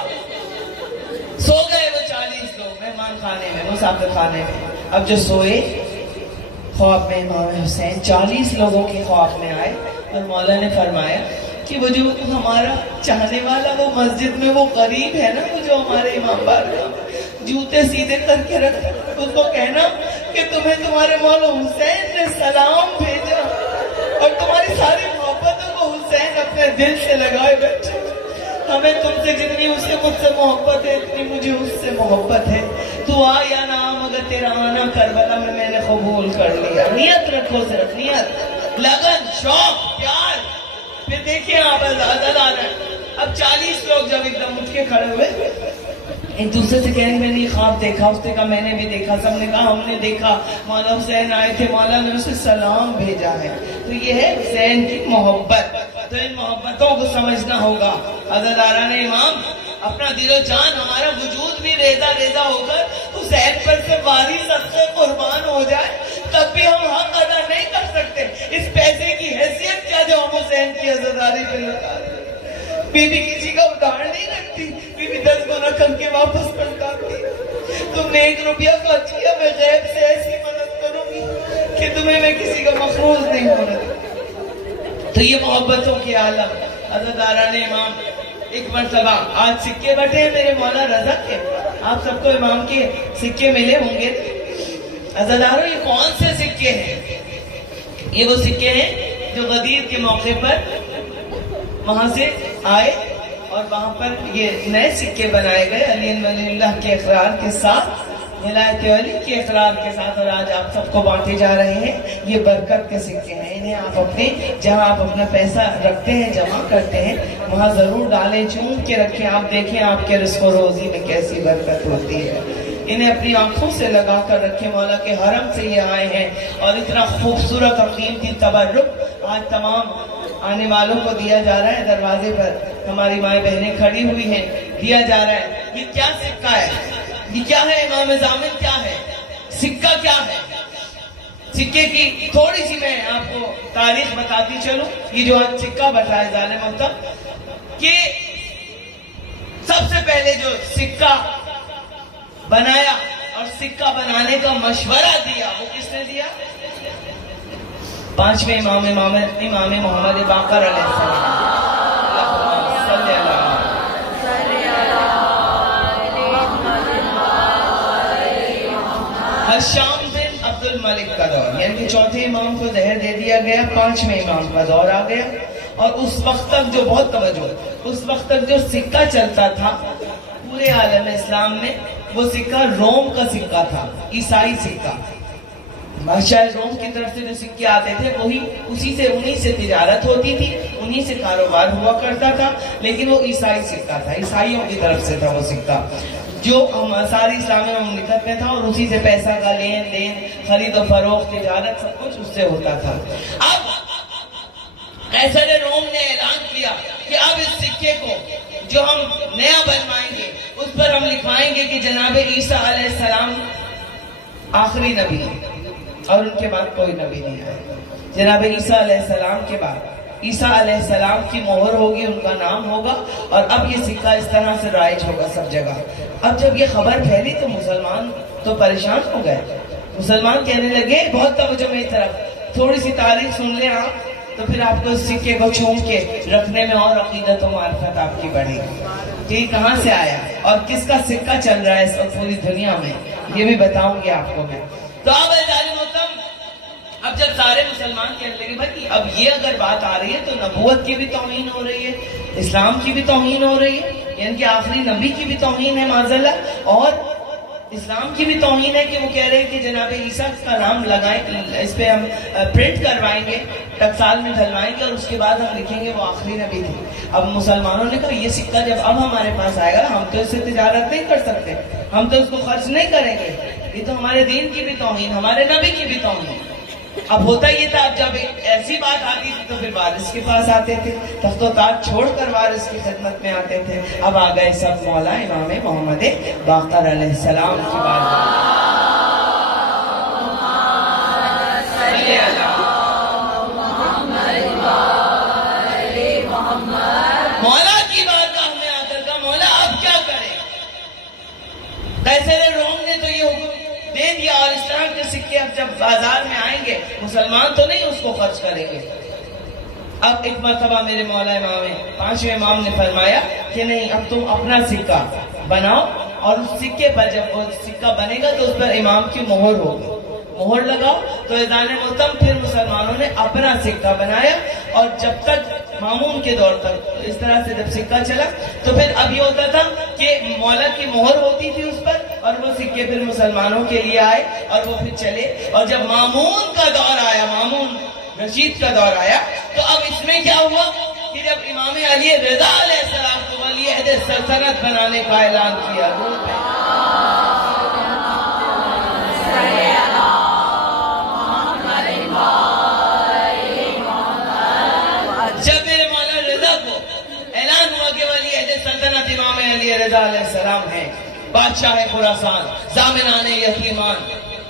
سو گئے وہ 40 لوگ مہمان خانے میں, مسافر خانے میں. اب جو سوئے خواب میں امام حسین 40 لوگوں کے خواب میں آئے, اور مولا نے فرمایا کہ وہ جو ہمارا چاہنے والا وہ مسجد میں وہ غریب ہے نا, وہ جو ہمارے امام بارگاہ جوتے سیدھے کر کے رکھا, اس کو کہنا کہ تمہیں تمہارے مولا حسین نے سلام بھیجا, اور تمہاری ساری محبتوں کو حسین اپنے دل سے لگائے بیٹھے. ہمیں تم سے جتنی اس سے مجھ سے محبت ہے اتنی مجھے اس سے محبت ہے. تو آ یا نہ مگر تیرا آنا کربلا میں نے قبول کر لیا. نیت رکھو, صرف نیت, لگن, شوق, پیار. پھر دیکھیں آپ عزادار آ رہے ہیں. اب 40 لوگ جب ایک دم اٹھ کے کھڑے ہوئے, ایک دوسرے سے کہیں میں نے یہ خواب دیکھا, اس نے کہا میں نے بھی دیکھا, سب نے کہا ہم نے دیکھا, مولا حسین آئے تھے, مولا نے اسے سلام بھیجا ہے. تو یہ ہے حسین کی محبت. تو ان محبتوں کو سمجھنا ہوگا. عزاداران امام, اپنا دل و جان, ہمارا وجود بھی ریزہ ریزہ ہو کر حسین پر سے واری صدقے قربان ہو جائے, تب بھی ہم حق ادا نہیں کر سکتے. اس پیسے کی حیثیت کیا جو ہم حسین کی عزاداری پہ لگا رہے ہیں. بیوی کسی کا ادھار نہیں رکھتی, بیوی 10 گنا کر کے واپس پلٹاتی. تم نے 1 روپیہ خرچ کیا, میں غیب سے ایسی مدد کروں گی کہ تمہیں میں کسی کا مخروض نہیں ہونے دوں. تو یہ محبتوں کے عالم. عزاداران امام, ایک مرتبہ آج سکے بٹے ہیں میرے مولا رضا کے, آپ سب کو امام کے سکے ملے ہوں گے. عزاداروں, یہ کون سے سکے ہیں؟ یہ وہ سکے ہیں جو غدیر کے موقع پر وہاں سے آئے, اور وہاں پر یہ نئے سکے بنائے گئے علی ولی اللہ کے اقرار کے ساتھ, ولایت علی کے اقرار کے ساتھ, اور آج آپ سب کو بانٹے جا رہے ہیں. یہ برکت کے سکے ہیں. انہیں آپ اپنے جہاں آپ اپنا پیسہ رکھتے ہیں, جمع کرتے ہیں, وہاں ضرور ڈالیں, چون کے رکھیں. آپ دیکھیں آپ کے رزق و روزی میں کیسی برکت ہوتی ہے. انہیں اپنی آنکھوں سے لگا کر رکھیں. مولا کے حرم سے یہ آئے ہیں, اور اتنا خوبصورت اور قیمتی تبرک آج تمام آنے والوں کو دیا جا رہا ہے. دروازے پر ہماری مائیں بہنیں کھڑی ہوئی ہیں, دیا جا رہا ہے. یہ کیا سکہ ہے؟ یہ کیا ہے امام ضامن؟ کیا ہے سکہ؟ کیا ہے سکے کی تھوڑی سی میں آپ کو تاریخ بتاتی چلوں. یہ جو آج سکہ بٹا ہے ظالم محترم, کہ سب سے پہلے جو سکہ بنایا اور سکہ بنانے کا مشورہ دیا وہ کس نے دیا؟ 5ویں امام محمد باقر علیہ السلام. حشام بن عبد الملک کا دور, یعنی کہ 4تھے امام کو زہر دے دیا گیا, 5ویں امام کا دور آ گیا. اور اس وقت تک جو, بہت توجہ, اس وقت تک جو سکہ چلتا تھا پورے عالم اسلام میں, وہ سکہ روم کا سکہ تھا, عیسائی سکہ. بادشاہ روم کی طرف سے جو سکے آتے تھے وہی انہی سے تجارت ہوتی تھی, انہی سے کاروبار ہوا کرتا تھا, لیکن وہ عیسائی سکہ تھا, عیسائیوں کی طرف سے تھا وہ سکہ, جو ساری اسلامی مملکت میں تھا, اور اسی سے پیسہ کا لین دین, خرید و فروخت, تجارت, سب کچھ اس سے ہوتا تھا. اب قیصر روم نے اعلان کیا کہ اب اس سکے کو جو ہم نیا بنوائیں گے اس پر ہم لکھوائیں گے کہ جناب عیسیٰ علیہ السلام آخری نبی ہے, اور ان کے بعد کوئی نبی نہیں آئے. جناب عیسیٰ علیہ السلام کے بعد عیسیٰ علیہ السلام کی مہر ہوگی, ان کا نام ہوگا, اور اب یہ سکہ اس طرح سے رائج ہوگا سب جگہ. اب جب یہ خبر پھیلی تو مسلمان تو پریشان ہو گئے. مسلمان کہنے لگے, بہت توجہ میری طرف, تھوڑی سی تاریخ سن لیں آپ تو پھر آپ کو اس سکے کو چوم کے رکھنے میں اور عقیدت و معرفت آپ کی بڑھے گی کہ یہ کہاں سے آیا اور کس کا سکہ چل رہا ہے اس وقت پوری دنیا میں، یہ بھی بتاؤں گی آپ کو میں۔ تو اب محترم، اب جب سارے مسلمان کہنے لگے بھائی اب یہ اگر بات آ رہی ہے تو نبوت کی بھی توہین ہو رہی ہے، اسلام کی بھی توہین ہو رہی ہے، یعنی کہ آخری نبی کی بھی توہین ہے معذاللہ، اور اسلام کی بھی توہین ہے کہ وہ کہہ رہے ہیں کہ جناب عیسیٰ کا نام لگائیں، اس پہ ہم پرنٹ کروائیں گے، ٹکسال میں ڈھلوائیں گے اور اس کے بعد ہم لکھیں گے وہ آخری نبی تھے۔ اب مسلمانوں نے کہا یہ سکہ جب اب ہمارے پاس آئے گا ہم تو اس سے تجارت نہیں کر سکتے، ہم تو اس کو خرچ نہیں کریں گے، یہ تو ہمارے دین کی بھی توہین، ہمارے نبی کی بھی توہین۔ اب ہوتا یہ تھا، اب جب ایسی بات آتی تھی تو پھر وارث کے پاس آتے تھے، تخت و تاج چھوڑ کر وارث کی خدمت میں آتے تھے۔ اب آ گئے سب مولا امام محمد باقر علیہ السلام کی بات۔ مولا کی بات میں آ کر کہا مولا آپ کیا کریں؟ قیصر روم نے تو یہ حکم دے دیا، اور اس طرح کے سکے اب جب بازار میں آئیں گے مسلمان تو نہیں اس کو خرچ کریں گے۔ اب ایک مرتبہ میرے مولا امام پانچویں امام نے فرمایا کہ نہیں اب تم اپنا سکہ بناؤ، اور اس سکے پر جب وہ سکہ بنے گا تو اس پر امام کی مہر ہوگی، مہر لگاؤ۔ تو اذان محترم پھر مسلمانوں نے اپنا سکہ بنایا، اور جب تک مامون کے دور تک اس طرح سے جب سکہ چلا تو پھر اب یہ ہوتا تھا کہ مولا کی مہر ہوتی تھی اس پر، اور وہ سکے پھر مسلمانوں کے لیے آئے اور وہ پھر چلے۔ اور جب مامون کا دور آیا، مامون رشید کا دور آیا، تو اب اس میں کیا ہوا کہ جب امام علی رضا علیہ السلام کو ولی عہد سلطنت بنانے کا اعلان کیا، جب میرے مولا رضا کو اعلان ہوا کہ ولی عہد سلطنت امام علی رضا علیہ السلام ہیں، بادشاہ خراسان، ضامنان یتیمان،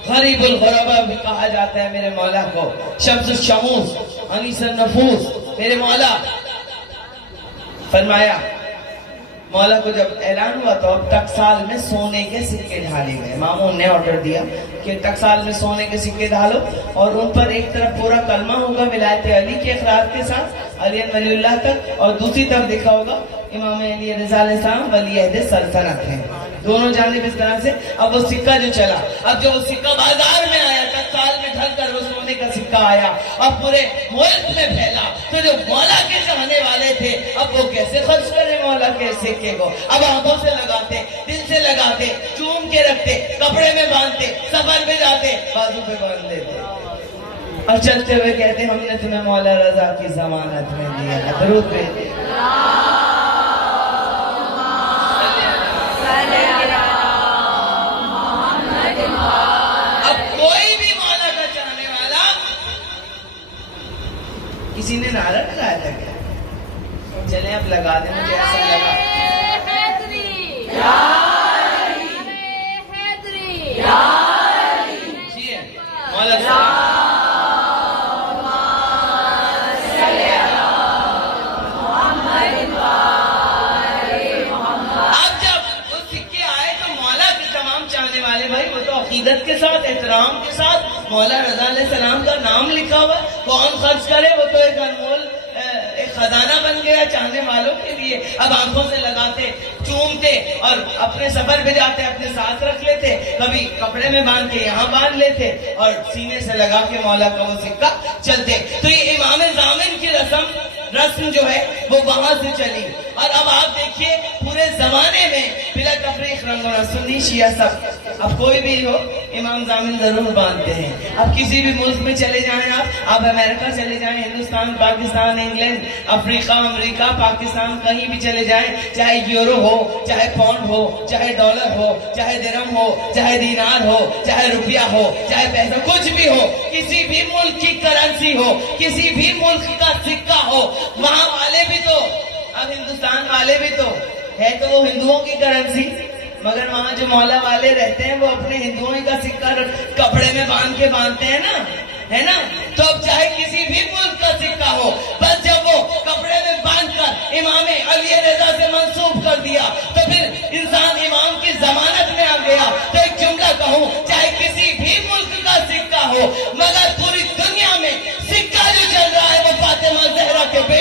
غریب الغربا بھی کہا جاتا ہے میرے مولا کو، شمس الشموس، انیس النفوس، میرے مولا فرمایا، مولا کو جب اعلان ہوا تو اب ٹکسال میں سونے کے سکے ڈھالے گئے۔ مامون نے آرڈر دیا کہ ٹکسال میں سونے کے سکے ڈالو، اور ان پر ایک طرف پورا کلمہ ہوگا ولایت علی کے اقرار کے ساتھ، علی ولی اللہ تک، اور دوسری طرف لکھا ہوگا امام علی رضا علیہ السلام ولی عہد سلطنت ہیں، دونوں جانب اس طرح سے۔ اب وہ سکہ جو چلا، اب جو وہ سکہ بازار میں آیا، ٹکسال میں ڈھل کر وہ سونے کا سکہ آیا، اب پورے ملک میں پھیلا، تو جو مولا کے چاہنے والے تھے اب وہ کیسے خرچ کرے مولا کے سکے کو؟ اب آنکھوں سے لگاتے، دل سے لگاتے، چوم کے رکھتے، کپڑے میں باندھتے، سفر پہ جاتے، بازو پہ باندھ دیتے، اور چلتے ہوئے کہتے ہم نے تمہیں مولا رضا کی ضمانت میں دیا ہے، درود پہ۔ اب کوئی بھی مولا کا چاہنے والا، کسی نے نعرہ لگایا تھا کیا؟ چلیں اب لگا دیں، مجھے ایسا لگا جی مولا عقیدت کے ساتھ، احترام کے ساتھ مولا رضا علیہ السلام کا نام لکھا ہوا، کون خرچ کرے؟ وہ تو ایک انمول ایک خزانہ بن گیا چاہنے والوں کے لیے۔ اب آنکھوں سے لگاتے، چومتے، اور اپنے سفر پہ جاتے اپنے ساتھ رکھ لیتے، کبھی کپڑے میں باندھ کے یہاں باندھ لیتے، اور سینے سے لگا کے مولا کا وہ سکہ چلتے۔ تو یہ امام ضامن کی رسم جو ہے وہ وہاں سے چلی۔ اور اب آپ دیکھیے پورے زمانے میں بلا تفریق رنگوں، سنی شیعہ سب، اب کوئی بھی ہو امام ضامن ضرور باندھتے ہیں۔ اب کسی بھی ملک میں چلے جائیں، آپ امریکہ چلے جائیں، ہندوستان، پاکستان، انگلینڈ، افریقہ، امریکہ، پاکستان، کہیں بھی چلے جائیں، چاہے یورو ہو، چاہے پاؤنڈ ہو، چاہے ڈالر ہو، چاہے درہم ہو، چاہے دینار ہو، چاہے روپیہ ہو، چاہے پیسہ کچھ بھی ہو، کسی بھی ملک کی کرنسی ہو، کسی بھی ملک کا سکہ ہو، وہاں والے بھی تو، اب ہندوستان والے بھی تو ہے، تو وہ ہندوؤں کی کرنسی، مگر وہاں جو مولا والے رہتے ہیں وہ اپنے ہندوؤں کا سکہ کپڑے میں باندھ کے باندھتے ہیں نا، ہے نا؟ تو اب چاہے کسی بھی ملک کا سکہ ہو، بس جب وہ کپڑے میں باندھ کر امام علی رضا سے منسوب کر دیا تو پھر انسان امام کی ضمانت میں آ گیا۔ تو ایک جملہ کہوں، چاہے کسی بھی ملک کا سکہ ہو، مگر پوری دنیا میں سکہ جو چل رہا ہے وہ فاتح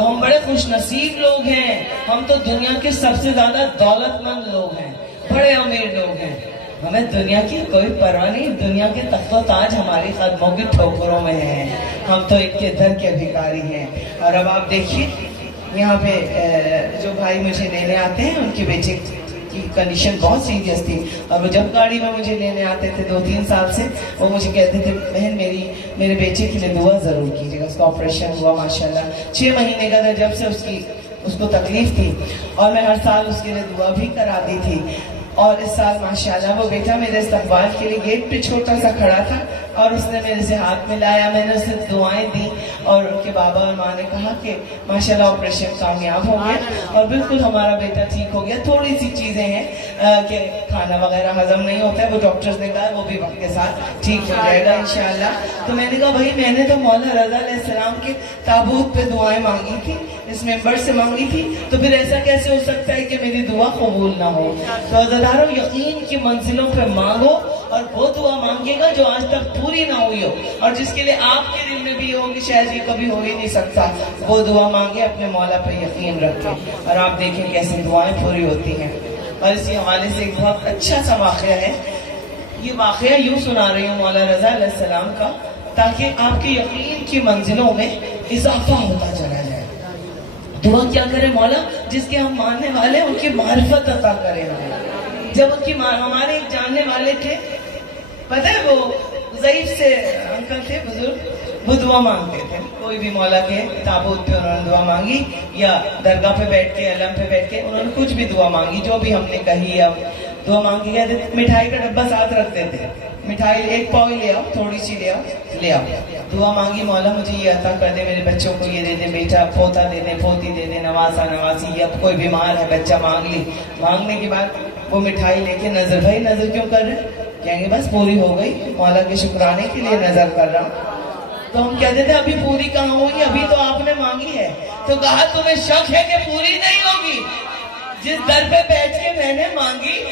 تو ہم بڑے خوش نصیب لوگ ہیں. ہم تو دنیا کے سب سے زیادہ دولت مند لوگ ہیں, بڑے امیر لوگ ہیں. ہمیں دنیا کی کوئی پرواہ نہیں. دنیا کے تخت و تاج ہماری قدموں کی ٹھوکروں میں ہیں. ہم تو ایک کے در کے بھکاری ہیں. اور اب آپ دیکھیے یہاں پہ جو بھائی مجھے لینے آتے ہیں, ان کی بیٹی کی کنڈیشن بہت سیریس تھی, اور وہ جب گاڑی میں مجھے لینے آتے تھے 2-3 سال سے, وہ مجھے کہتے تھے بہن میرے بیٹے کے لیے دعا ضرور کیجیے گا. اس کا آپریشن ہوا ماشاءاللہ, 6 مہینے کا تھا جب سے اس کو تکلیف تھی, اور میں ہر سال اس کے لیے دعا بھی کراتی تھی. اور اس سال ماشاءاللہ وہ بیٹا میرے استقبال کے لیے گیٹ پہ چھوٹا سا کھڑا تھا, اور اس نے میرے سے ہاتھ ملایا, میں نے اسے دعائیں دی, اور ان کے بابا اور ماں نے کہا کہ ماشاءاللہ آپریشن کامیاب ہو گیا, اور بالکل ہمارا بیٹا ٹھیک ہو گیا. تھوڑی سی چیزیں ہیں کہ کھانا وغیرہ ہضم نہیں ہوتا ہے, وہ ڈاکٹرز نے کہا وہ بھی وقت کے ساتھ ٹھیک ہو جائے گا انشاءاللہ. تو میں نے کہا بھائی میں نے تو مولا رضا علیہ السلام کے تابوت پہ دعائیں مانگی تھی, اس ممبر سے مانگی تھی, تو پھر ایسا کیسے ہو سکتا ہے کہ میری دعا قبول نہ ہو. تو عزیزانو یقین کی منزلوں پہ مانگو, اور وہ دعا مانگے گا جو آج تک پوری نہ ہوئی ہو, اور جس کے لیے آپ کے دل میں بھی ہوگی شاید یہ کبھی ہو ہی نہیں سکتا, وہ دعا مانگے, اپنے مولا پہ یقین رکھے, اور آپ دیکھیں کیسے دعائیں پوری ہوتی ہیں. اور اسی حوالے سے ایک بہت اچھا سا واقعہ ہے. یہ واقعہ یوں سنا رہی ہوں مولا رضا علیہ السلام کا, تاکہ آپ کے یقین کی منزلوں میں اضافہ ہوتا چلا جائے. دعا کیا کرے مولا, جس کے ہم ماننے والے ان کی معرفت عطا کرے ہمیں. جب ان کی ہمارے ایک جاننے والے تھے, پتہ ہے وہ ضعیف سے انکل تھے بزرگ, وہ دعا مانگتے تھے. کوئی بھی مولا کے تابوت پہ انہوں نے دعا مانگی, یا درگاہ پہ بیٹھ کے علم پہ بیٹھ کے انہوں نے کچھ بھی دعا مانگی, جو بھی ہم نے کہی اب دعا مانگی گئے. مٹھائی کا ڈبہ ساتھ رکھتے تھے, مٹھائی 1 پاؤ لے آؤ, تھوڑی سی لے آؤ. دعا مانگی مولا مجھے یہ عطا کر دے, میرے بچوں کو یہ دے دے, بیٹا پوتا دے دے, پوتی دے دے, نواسا نواسی. اب کوئی بیمار ہے بچہ مانگ لی. مانگنے کے بعد وہ مٹھائی لے کے نظر, بھائی نظر کیوں کر رہے, کہیں گے بس پوری ہو گئی, مولا کے شکرانے کے لیے نظر کر رہا ہوں. تو ہم کہتے تھے ابھی پوری کہاں ہوگی, ابھی تو آپ نے مانگی ہے. تو کہا تمہیں شک ہے کہ پوری نہیں ہوگی, جس در پہ بیٹھ کے میں نے مانگی,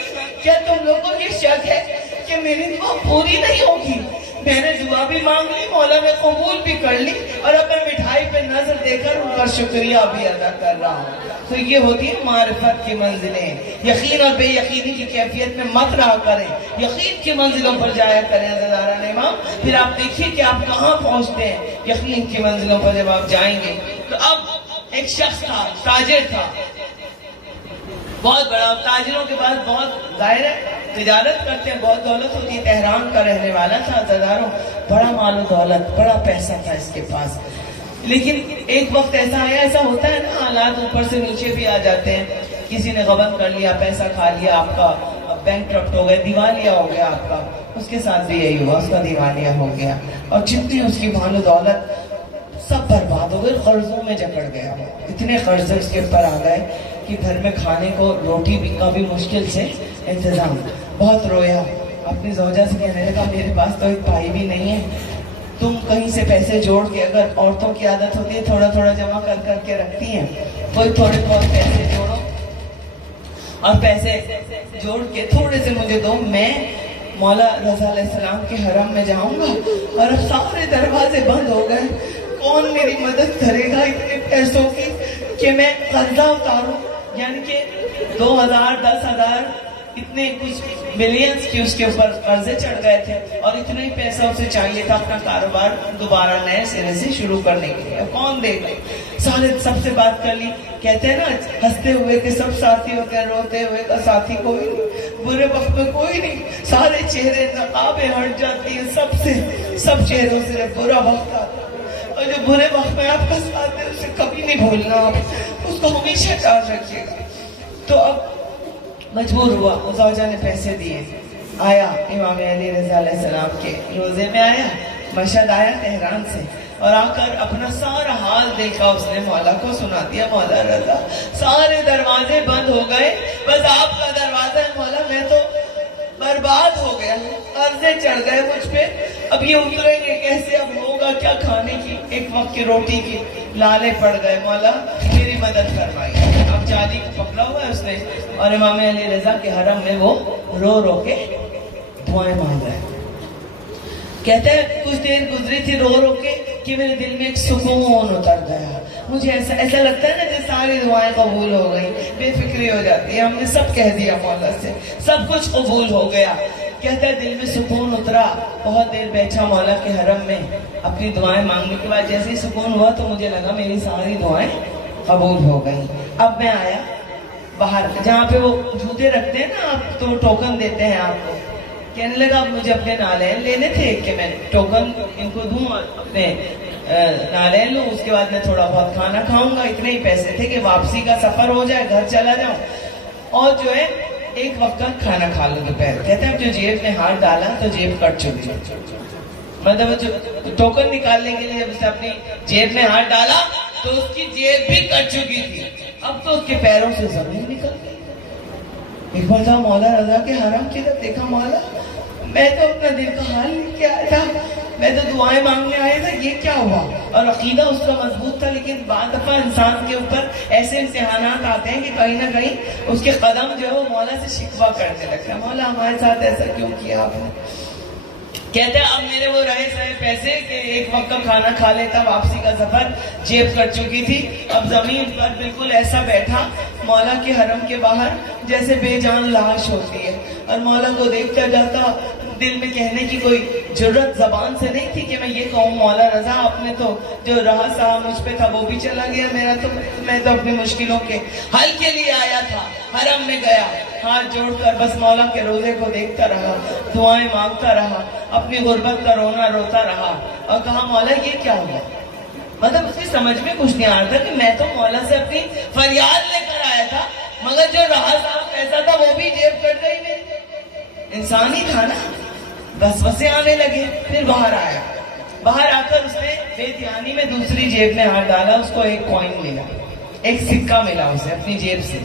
کیا تم لوگوں کو یہ شک ہے کہ میری دعا پوری نہیں ہوگی؟ میں نے دعا بھی مانگ لی, مولا نے قبول بھی کر لی, اور اب میں مٹھائی پہ نظر دے کر ان کا شکریہ بھی ادا کر رہا ہوں. تو یہ ہوتی ہے معرفت کی منزلیں. یقین اور بے یقینی کی کیفیت میں مت رہا کریں, یقین کی منزلوں پر جایا کریں عزیزانِ امام. پھر آپ دیکھیے کہ آپ کہاں پہنچتے ہیں یقین کی منزلوں پر جب آپ جائیں گے. تو اب ایک شخص تھا, تاجر تھا, بہت بڑا. تاجروں کے پاس بہت ظاہر ہے تجارت کرتے ہیں, بہت دولت ہوتی ہے. تہران کا رہنے والا تھا عزیزانو, بڑا مال و دولت, بڑا پیسہ تھا اس کے پاس. لیکن ایک وقت ایسا آیا, ایسا ہوتا ہے نا, حالات اوپر سے نیچے بھی آ جاتے ہیں. کسی نے غبن کر لیا, پیسہ کھا لیا آپ کا, بینک کرپٹ ہو گئے, دیوالیہ ہو گیا آپ کا. اس کے ساتھ بھی یہی ہوا, اس کا دیوالیہ ہو گیا, اور جتنی اس کی مال و دولت سب برباد ہو گئے, قرضوں میں جکڑ گیا. اتنے قرضے اس کے اوپر آ گئے کہ گھر میں کھانے کو روٹی بھی کا بھی مشکل سے انتظام. بہت رویا, اپنی زوجہ سے کہنے لگا میرے پاس تو ایک بھائی بھی نہیں ہے, تم کہیں سے پیسے جوڑ کے, اگر عورتوں کی عادت ہوتی ہے تھوڑا تھوڑا جمع کر کر کے رکھتی ہیں, کوئی تھوڑے بہت پیسے جوڑو, اور پیسے جوڑ کے تھوڑے سے مجھے دو, میں مولا رضا علیہ السلام کے حرم میں جاؤں گا. اور اب سارے دروازے بند ہو گئے, کون میری مدد کرے گا اتنے پیسوں کی کہ میں قرضہ اتاروں. یعنی کہ 2000 10,000 اتنے کچھ ملینز کی اس کے اوپر قرضے چڑھ گئے تھے, اور اتنا ہی پیسہ اسے چاہیے تھا اپنا کاروبار دوبارہ نئے سرے سے شروع کرنے کے لیے. کون دے گا؟ سارے سب سے بات کر لی. کہتے ہیں نا ہنستے ہوئے کہ سب ساتھی ہوتے ہیں, روتے ہوئے کا ساتھی کوئی نہیں, برے وقت میں کوئی نہیں. سارے چہرے نقابیں ہٹ جاتی ہیں سب سے, سب چہروں سے برا وقت آتا ہے. اور جو برے وقت میں آپ کا ساتھ ہے اسے کبھی نہیں بھولنا, آپ اس کو ہمیشہ یاد رکھیے گا. تو اب مجبور ہوا, زوجہ نے پیسے دیے, آیا امام علی رضا علیہ السلام کے روزے میں آیا, مشہد آیا تہران سے, اور آ کر اپنا سارا حال دیکھا, اس نے مولا کو سنا دیا. مولا رضا سارے دروازے بند ہو گئے, بس آپ کا دروازہ ہے مولا, میں تو برباد ہو گیا, قرضے چڑھ گئے مجھ پہ, اب یہ اتریں گے کیسے, اب ہوگا کیا کھانے کی, ایک وقت کی روٹی کی لالے پڑ گئے. مولا میری مدد فرمائیے. اب جالی کو پکڑا ہوا ہے اس نے, اور امام علی رضا کے حرم میں وہ رو رو کے دعائیں مانگ رہے ہیں. کہتے ہیں کچھ دیر گزری تھی, رو رو کے کہ میرے دل میں ایک سکون اتر گیا. مجھے ایسا لگتا ہے نا کہ ساری دعائیں قبول ہو گئی, بے فکری ہو جاتی ہے, ہم نے سب کہہ دیا مولا سے, سب کچھ قبول ہو گیا. کہتا ہے دل میں سکون اترا, بہت دیر بیٹھا مولا کے حرم میں اپنی دعائیں مانگنے کے بعد. جیسے ہی سکون ہوا تو مجھے لگا میری ساری دعائیں قبول ہو گئی. اب میں آیا باہر جہاں پہ وہ جوتے رکھتے ہیں نا, آپ تو ٹوکن دیتے ہیں آپ کو. کہنے لگا اب مجھے اپنے نالین لینے تھے کہ میں ٹوکن ان کو دوں اور اپنے نالین لوں, اس کے بعد میں تھوڑا بہت کھانا کھاؤں گا. اتنے ہی پیسے تھے کہ واپسی کا سفر ہو جائے, گھر چلا جاؤں اور جو ہے ایک وقت کا کھانا کھا لوں دوپہر. کہتے ہیں جو جیب میں ہاتھ ڈالا تو جیب کٹ چکی. مطلب جو ٹوکن نکالنے کے لیے جب اس نے اپنی جیب میں ہاتھ ڈالا تو اس کی جیب بھی کٹ چکی تھی. اب تو اس کے پیروں سے زمین نکل گئی. ایک بار تھا مولا رضا کے حرم کی طرف دیکھا, مولا میں تو اپنا دل کا حال لے کے آیا تھا, میں تو دعائیں مانگنے آیا تھا, یہ کیا ہوا؟ اور عقیدہ اس کا مضبوط تھا. لیکن بعض دفعہ انسان کے اوپر ایسے امتحانات آتے ہیں کہ کہیں نہ کہیں اس کے قدم جو ہے وہ مولا سے شکوہ کرنے لگتا ہے, مولا ہمارے ساتھ ایسا کیوں کیا آپ نے؟ کہتے ہیں اب میرے وہ رہے سہے پیسے کہ ایک وقت کا کھانا کھا لیتا, واپسی کا سفر, جیب کٹ چکی تھی. اب زمین پر بالکل ایسا بیٹھا مولا کے حرم کے باہر جیسے بے جان لاش ہوتی ہے, اور مولا کو دیکھتا جاتا. دل میں کہنے کی کوئی جرت زبان سے نہیں تھی کہ میں یہ کہوں مولا رضا آپ نے تو جو رہا صاحب مجھ پہ تھا وہ بھی چلا گیا, میں تو اپنی مشکلوں کے حل کے لیے آیا تھا. حرم میں گیا, ہاتھ جوڑ کر بس مولا کے روزے کو دیکھتا رہا, دعائیں مانگتا رہا, اپنی غربت کا رونا روتا رہا, اور کہا مولا یہ کیا ہوا؟ مطلب اس کی سمجھ میں کچھ نہیں آ رہا تھا کہ میں تو مولا سے اپنی فریاد لے کر آیا تھا, مگر جو رہا صاحب پیسہ تھا وہ بھی جیب کٹ گئی میری. انسان ہی تھا نا, وسوسے آنے لگے. پھر باہر آیا, باہر آ کر اس نے بے دھیانی میں دوسری جیب میں ہاتھ ڈالا, اس کو ایک کوئن ملا, ایک سکہ ملا اسے اپنی جیب سے.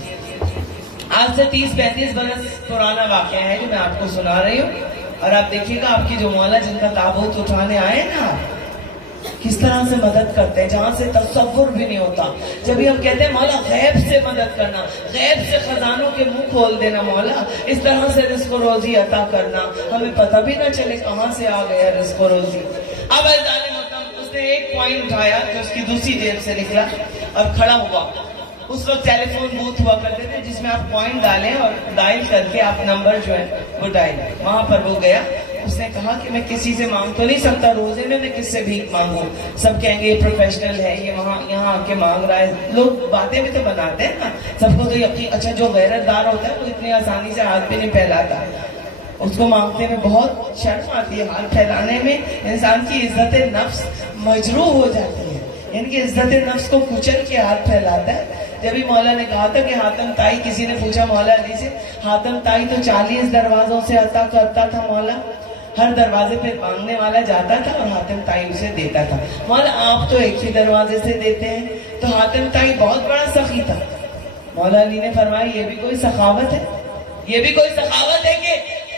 آج سے 30-35 برس پرانا واقعہ ہے جو میں آپ کو سنا رہی ہوں. اور آپ دیکھیے گا آپ کی جو مولا جن کا تابوت اٹھانے آئے نا, کس طرح سے مدد کرتے ہیں جہاں سے تصور بھی نہیں ہوتا. جب ہم کہتے ہیں مولا غیب سے مدد کرنا, غیب سے خزانوں کے منہ کھول دینا, مولا اس طرح سے رزق و روزی عطا کرنا, ہمیں پتہ بھی نہ چلے کہاں سے آ گیا رزق و روزی. اب اس نے ایک کوئن اٹھایا جو اس کی دوسری جیب سے نکلا اور کھڑا ہوا. اس وقت ٹیلی فون بوتھ ہوا کرتے تھے جس میں آپ کوئن ڈالیں اور ڈائل کر کے آپ نمبر جو ہے وہ ڈائل. وہاں پر وہ گیا, اس نے کہا کہ میں کسی سے مانگ تو نہیں سکتا, روزے میں کس سے بھیک مانگوں؟ سب کہیں گے یہ پروفیشنل ہے, یہ یہاں آ کے مانگ رہا ہے. لوگ باتیں بھی تو بناتے ہیں نا, سب کو تو یقین. اچھا جو غیرت دار ہوتا ہے وہ اتنی آسانی سے ہاتھ بھی نہیں پھیلاتا, اس کو مانگتے میں بہت شرم آتی ہے. ہاتھ پھیلانے میں انسان کی عزت نفس مجروح ہو جاتی ہے, یعنی کہ عزت نفس کو کچل کے ہاتھ پھیلاتا ہے. جبھی مولا نے کہا تھا کہ حاتم تائی, کسی نے پوچھا مولا علی سے, حاتم تائی تو 40 دروازوں سے عطا کرتا تھا مولا, ہر دروازے پہ مانگنے والا جاتا تھا اور حاتم تائی اسے دیتا تھا. مولا آپ تو ایک ہی دروازے سے دیتے ہیں. تو حاتم تائی بہت بڑا سخی تھا. مولا علی نے فرمایا یہ بھی کوئی سخاوت ہے, یہ بھی کوئی سخاوت ہے کہ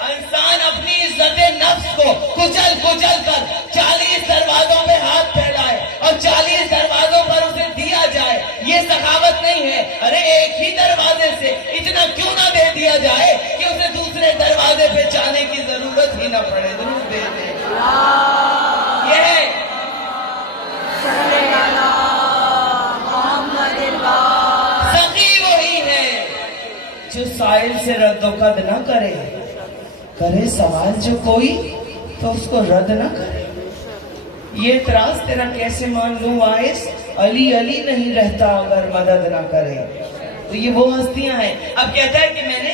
انسان اپنی عزت نفس کو کچل کر 40 دروازوں پہ ہاتھ پھیلائے اور 40 دروازوں پر اسے دیا جائے. یہ سخاوت نہیں ہے. ارے ایک ہی دروازے سے اتنا کیوں نہ دے دیا جائے کہ اسے دوسرے دروازے پہ جانے کی ضرورت ہی نہ پڑے. درود دے دے. یہ ہے سخی وہی ہے جو سائل سے رد و قد نہ کرے سوال جو کوئی تو اس کو رد نہ کرے. یہ اعتراض تیرا کیسے مان لوں وائس, علی علی نہیں رہتا اگر مدد نہ کرے. تو یہ وہ ہستیاں ہیں. اب کہتا ہے کہ میں نے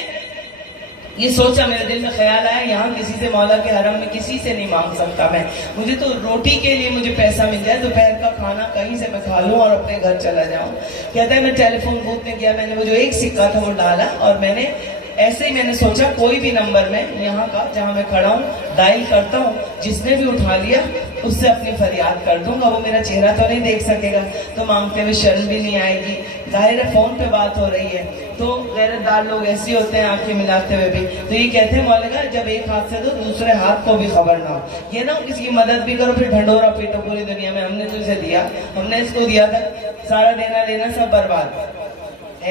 یہ سوچا, میرے دل میں خیال آیا یہاں کسی سے, مولا کے حرم میں کسی سے نہیں مانگ سکتا میں. مجھے تو روٹی کے لیے مجھے پیسہ مل جائے, دوپہر کا کھانا کہیں سے میں کھا لوں اور اپنے گھر چلا جاؤں. کہتا ہے میں ٹیلی فون بوتھ میں گیا, میں نے وہ جو ایک سکہ تھا وہ ڈالا, اور میں نے ایسے ہی میں نے سوچا کوئی بھی نمبر میں یہاں کا جہاں میں کھڑا ہوں ڈائل کرتا ہوں, جس نے بھی اٹھا لیا اس سے اپنی فریاد کر دوں گا. وہ میرا چہرہ تو نہیں دیکھ سکے گا, تو مانگتے ہوئے شرم بھی نہیں آئے گی. ظاہر ہے فون پہ بات ہو رہی ہے تو غیرت دار لوگ ایسے ہوتے ہیں آنکھیں ملاتے ہوئے بھی. تو یہ کہتے ہیں مولا جب ایک ہاتھ سے دو دوسرے ہاتھ کو بھی خبر نہ ہو. یہ نہ کسی کی مدد بھی کرو پھر ڈھنڈورا پیٹو پوری دنیا میں, ہم نے تو اسے دیا, ہم نے اس کو دیا تھا, سارا دینا لینا سب برباد.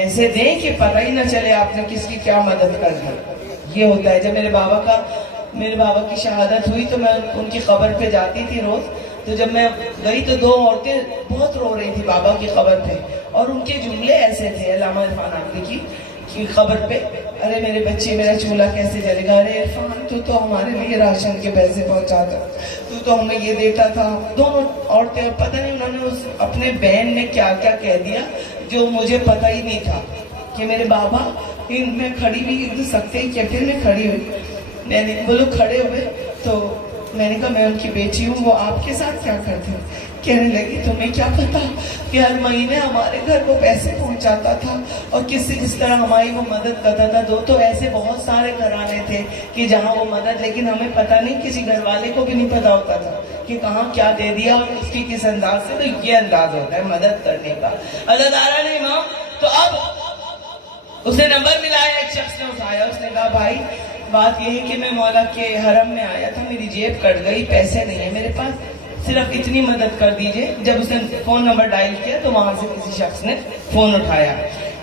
ایسے دیں کہ پتہ ہی نہ چلے آپ نے کس کی کیا مدد کر دی. یہ ہوتا ہے. جب میرے بابا کی شہادت ہوئی تو میں ان کی قبر پہ جاتی تھی روز, تو جب میں گئی تو 2 عورتیں بہت رو رہی تھی بابا کی قبر پہ، اور ان کے جملے ایسے تھے علامہ عرفان آقی کی قبر پہ، ارے میرے بچے میرا چولہا کیسے جلے گا، ارے عرفان تو ہمارے لیے راشن کے پیسے پہنچاتا، تو ہمیں یہ دیتا تھا. دونوں عورتیں، پتہ نہیں انہوں نے اس اپنے بہن نے کیا کیا کہہ دیا جو مجھے پتہ ہی نہیں تھا کہ میرے بابا میں کھڑی ہوئی سکتے کیفے میں کھڑی ہوئی. میں نے وہ لوگ کھڑے ہوئے تو میں نے کہا میں ان کی بیٹی ہوں، وہ آپ کے ساتھ کیا کرتے ہیں؟ کہنے لگی تمہیں کیا پتا کہ ہر مہینے ہمارے گھر وہ پیسے پہنچاتا تھا اور کس طرح ہماری وہ مدد کرتا تھا. تو ایسے بہت سارے گھرانے تھے کہ جہاں وہ مدد، لیکن ہمیں پتہ نہیں، کسی گھر والے کو بھی نہیں پتا ہوتا تھا کہ کہاں کیا دے دیا اور اس کی کس انداز سے. تو یہ انداز ہوتا ہے مدد کرنے کا. عزادارہ نے امام تو اب اسے نمبر ملایا، ایک شخص نے اٹھایا، اس نے کہا بھائی بات یہ ہے کہ میں مولا کے حرم میں آیا تھا، میری جیب کٹ گئی، پیسے نہیں ہیں میرے پاس، صرف اتنی مدد کر دیجئے. جب اس نے فون نمبر ڈائل کیا تو وہاں سے کسی شخص نے فون اٹھایا،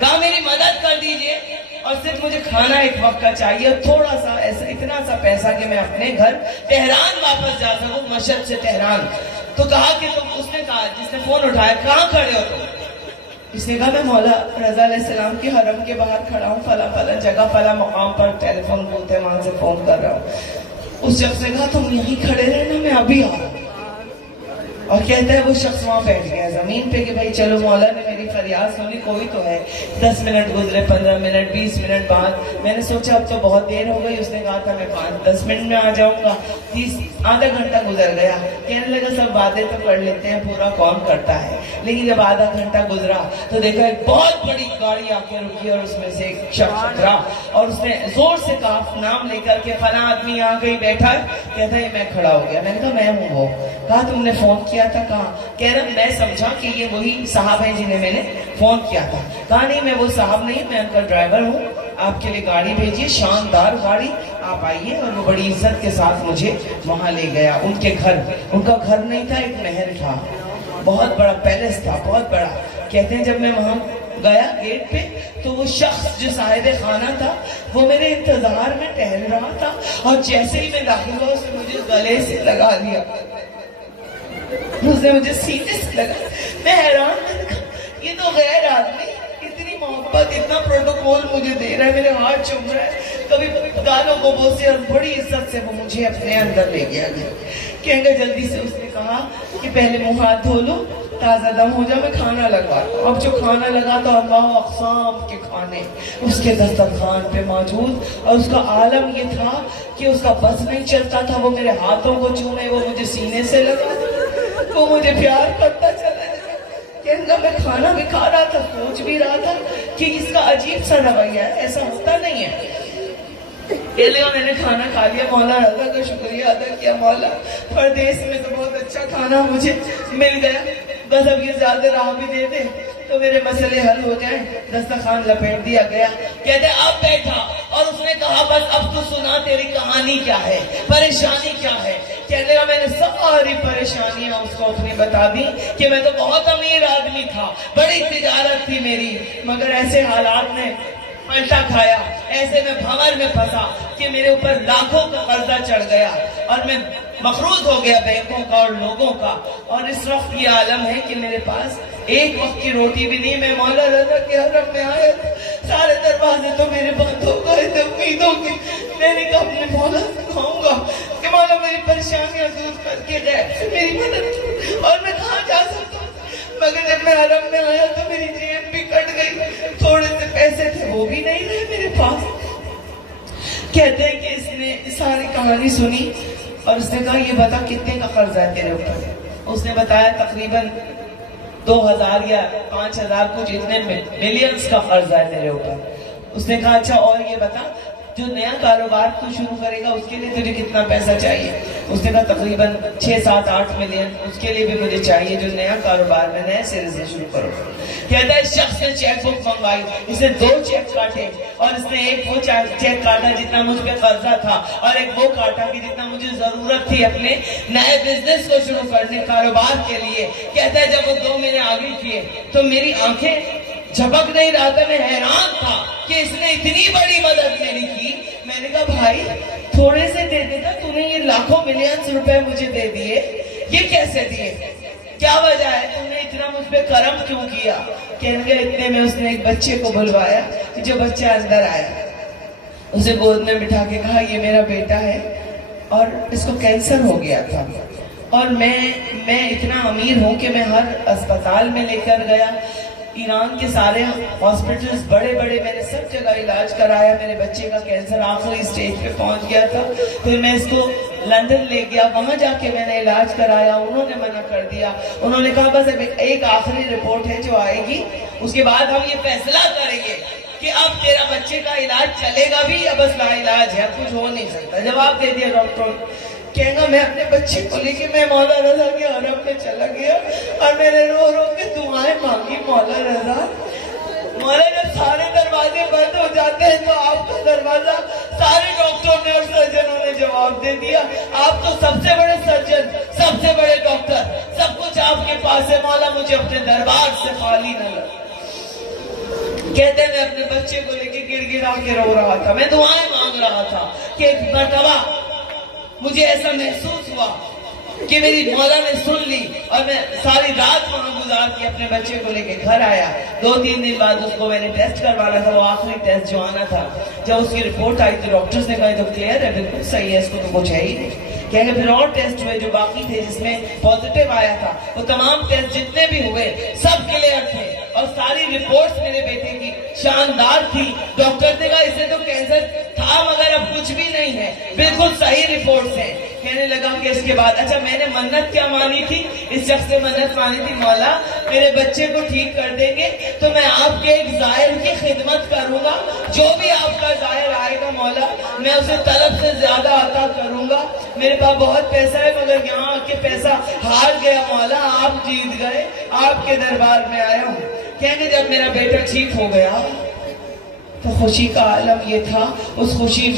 کہا میری مدد کر دیجئے اور صرف مجھے کھانا ایک وقت کا چاہیے اور تھوڑا سا ایسا اتنا سا پیسہ کہ میں اپنے گھر تہران واپس جا سکوں، مشہد سے تہران. تو کہا کہ تم، اس نے کہا جس نے فون اٹھایا، کہاں کھڑے ہو تم؟ اس نے کہا میں مولا رضا علیہ السلام کے حرم کے باہر کھڑا ہوں، فلاں فلاں جگہ فلاں مقام پر، ٹیلی فون بولتے ہیں وہاں سے فون کر رہا ہوں. اس شخص نے کہا تم یہیں کھڑے رہنا، میں ابھی آ رہا ہوں. اور کہتا ہے وہ شخص وہاں بیٹھ گیا زمین پہ کہ بھائی چلو مولا نے میری فریاد سنی، کوئی تو ہے. 10 منٹ گزرے، 15 منٹ، 20 منٹ بعد میں نے سوچا اب تو بہت دیر ہو گئی. اس نے کہا تھا میں 5-10 منٹ میں آ جاؤں گا. آدھا گھنٹہ گزر گیا. کہنے لگا سب باتیں تو کر لیتے ہیں، پورا کون کرتا ہے. لیکن جب آدھا گھنٹہ گزرا تو دیکھا ایک بہت بڑی گاڑی آ کے رکی اور اس میں سے ایک شخص اترا اور اس نے زور سے کہا نام لے کر کے فلاں آدمی آ گئی بیٹھا. کہتا ہے میں کھڑا ہو گیا. میں نے کہا میں ہوں وہ. کہا تم نے فون کیا تھا؟ کہا. کہہ رہا میں سمجھا کہ یہ وہی صاحب ہیں جنہیں میں نے فون کیا تھا. کہا نہیں میں وہ صاحب نہیں، میں ان کا ڈرائیور ہوں، آپ کے لیے گاڑی بھیجیے، شاندار گاڑی، آپ آئیے. اور وہ بڑی عزت کے ساتھ مجھے وہاں لے گیا. ان کے گھر، ان کا گھر نہیں تھا، ایک محل تھا، بہت بڑا پیلس تھا، بہت بڑا. کہتے ہیں جب میں وہاں گیا گیٹ پہ تو وہ شخص جو صاحب خانہ تھا وہ میرے انتظار میں ٹہل رہا تھا اور جیسے ہی میں داخل ہوا اس نے مجھے گلے سے لگا لیا، اس نے مجھے سینے سے لگا. میں حیران، یہ تو غیر آدمی اتنی محبت، اتنا پروٹوکول مجھے دے رہا ہے، میرے ہاتھ چوم رہا ہے، کبھی گالوں کو بوسے اور بڑی عزت سے وہ مجھے اپنے اندر لے گیا. کہیں گے جلدی سے اس نے کہا کہ پہلے منہ ہاتھ دھو لو، تازہ دم ہو جا، میں کھانا لگوا. اب جو کھانا لگا تو اللہ اقسام کے کھانے اس کے دسترخوان پہ موجود، اور اس کا عالم یہ تھا کہ اس کا بس نہیں چلتا تھا، وہ میرے ہاتھوں کو چومے، وہ مجھے سینے سے لگا، وہ مجھے پیار کرتا چلا جائے. کہنے میں کھانا بھی کھا رہا تھا، سوچ بھی رہا تھا کہ اس کا عجیب سا رویہ ہے، ایسا ہوتا نہیں ہے. میں نے کھانا کھا لیا، مولا رضا کا شکریہ ادا کیا، مولا پردیس میں تو بہت اچھا کھانا مجھے مل گیا، بس اب یہ زیادہ راہ بھی دے دے تو میرے مسئلے حل ہو جائیں. دسترخوان لپیٹ دیا گیا. کہتے اب بیٹھا اور اس نے کہا بس اب تو سنا تیری کہانی کیا ہے، پریشانی کیا ہے. کہنے لگا میں نے ساری پریشانیاں اس کو اپنی بتا دی کہ میں تو بہت امیر آدمی تھا، بڑی تجارت تھی میری، مگر ایسے حالات نے پلٹا کھایا، ایسے میں بھنور میں پھنسا کہ میرے اوپر لاکھوں کا قرضہ چڑھ گیا اور میں مقروض ہو گیا بینکوں کا اور لوگوں کا. اور اس وقت یہ عالم ہے کہ میرے پاس ایک وقت کی روٹی بھی نہیں. میں مولا رضا کے حرم میں آیا، سارے دروازے تو میرے بند ہو گئے تھے امیدوں کے. میں نے کہا اپنے مولا سے کہوں گا کہ مولا میری پریشانیاں دور کر کے گئے، میری مدد، اور میں کہاں جا سکتا ہوں. مگر جب میں حرم میں آیا تو میری جیب بھی کٹ گئی، تھوڑے سے پیسے تھے وہ بھی نہیں رہے میرے پاس. کہتے ہیں کہ اس نے ساری کہانی سنی اور اس نے کہا یہ بتا کتنے کا قرض ہے تیرے اوپر. اس نے بتایا تقریباً 2000 یا 5000 کچھ اتنے ملینز کا قرض ہے تیرے اوپر. اس نے کہا اچھا اور یہ بتا جو نیا کاروبار تو شروع کرے گا اس کے لیے تجھے کتنا پیسہ چاہیے. اس نے کہا تقریباً 6-7-8 ملین اس کے لیے بھی مجھے چاہیے جو نیا کاروبار میں نئے سرے سے شروع کرو. کہتا ہے اس شخص نے چیک بک منگوائی، اس نے 2 چیک کاٹے اور اس نے ایک وہ چیک کاٹا جتنا مجھ پہ قرضہ تھا اور ایک وہ کاٹا کہ جتنا مجھے ضرورت تھی اپنے نئے بزنس کو شروع کرنے، کاروبار کے لیے. کہتا ہے جب وہ 2 مہینے آگے کیے تو میری آنکھیں جھپک نہیں رہا تھا، میں حیران تھا کہ اس نے اتنی بڑی مدد میری کی. میں نے کہا بھائی تھوڑے سے دے دیتا، تو نے یہ لاکھوں ملینز روپے مجھے دے دیے، یہ کیسے دیے؟ کیا وجہ ہے؟ تم نے اتنا مجھ پہ کرم کیوں کیا؟ کہنے کے اتنے میں اس نے ایک بچے کو بلوایا، جو بچہ اندر آیا اسے گود میں بٹھا کے کہا یہ میرا بیٹا ہے اور اس کو کینسر ہو گیا تھا، اور میں اتنا امیر ہوں کہ میں ہر اسپتال میں لے کر گیا، ایران کے سارے ہاسپٹلز بڑے بڑے میں نے سب جگہ علاج کرایا، میرے بچے کا کینسر آخری سٹیج پہ پہنچ گیا تھا، پھر میں اس کو لندن لے گیا، وہاں جا کے میں نے علاج کرایا، انہوں نے منع کر دیا، انہوں نے کہا بس ایک آخری رپورٹ ہے جو آئے گی، اس کے بعد ہم یہ فیصلہ کریں گے کہ اب تیرا بچے کا علاج چلے گا بھی یا بس لا علاج ہے، کچھ ہو نہیں سکتا۔ جواب دے دیا ڈاکٹر، کہنا میں اپنے بچے کو لے کے میں مولا رضا کے حرم میں چلا گیا اور میں نے رو رو کے دعائیں مانگی، مولا رضا مولا جب سارے دروازے بند ہو جاتے ہیں تو آپ کا دروازہ سارے ڈاکٹروں نے اور سرجنوں نے جواب دے دیا، آپ تو سب سے بڑے سرجن، سب سے بڑے ڈاکٹر، سب کچھ آپ کے پاس ہے، مولا مجھے اپنے دربار سے خالی نہ لگ۔ کہتے ہیں میں اپنے بچے کو لے کے گڑ گڑا کے رو رہا تھا، میں دعائیں مانگ رہا تھا کہ ایک مرتبہ مجھے ایسا محسوس ہوا کہ میری مولا نے سن لی، اور میں ساری رات وہاں گزار کے اپنے بچے کو لے کے گھر آیا۔ 2-3 دن بعد اس کو میں نے ٹیسٹ کروانا تھا، وہ آخری ٹیسٹ جو آنا تھا، جب اس کی رپورٹ آئی تو ڈاکٹرز نے کہا تو کلیئر ہے، بالکل صحیح ہے، اس کو تو کچھ ہے ہی نہیں۔ کہ پھر اور ٹیسٹ ہوئے جو باقی تھے جس میں پازیٹیو آیا تھا، وہ تمام ٹیسٹ جتنے بھی ہوئے سب کلیئر تھے، اور ساری رپورٹس میرے بیٹے کی شاندار تھی۔ ڈاکٹر نے کہا اسے تو کینسر تھا مگر اب کچھ بھی نہیں ہے، بالکل صحیح رپورٹس ہیں۔ کہنے لگا کہ اس کے بعد اچھا میں نے منت کیا مانی تھی؟ اس شخص سے منت مانی تھی مولا میرے بچے کو ٹھیک کر دیں گے تو میں آپ کے ایک زائر کی خدمت کروں گا، جو بھی آپ کا زائر آئے گا مولا میں اسے طلب سے زیادہ عطا کروں گا، میرے پاس بہت پیسہ ہے مگر یہاں آ کے پیسہ ہار گیا مولا، آپ جیت گئے، آپ کے دربار میں آیا ہوں۔ کہنے جب میرا بیٹا ٹھیک ہو گیا تو خوشی کا عالم یہ تھا، اس خوشی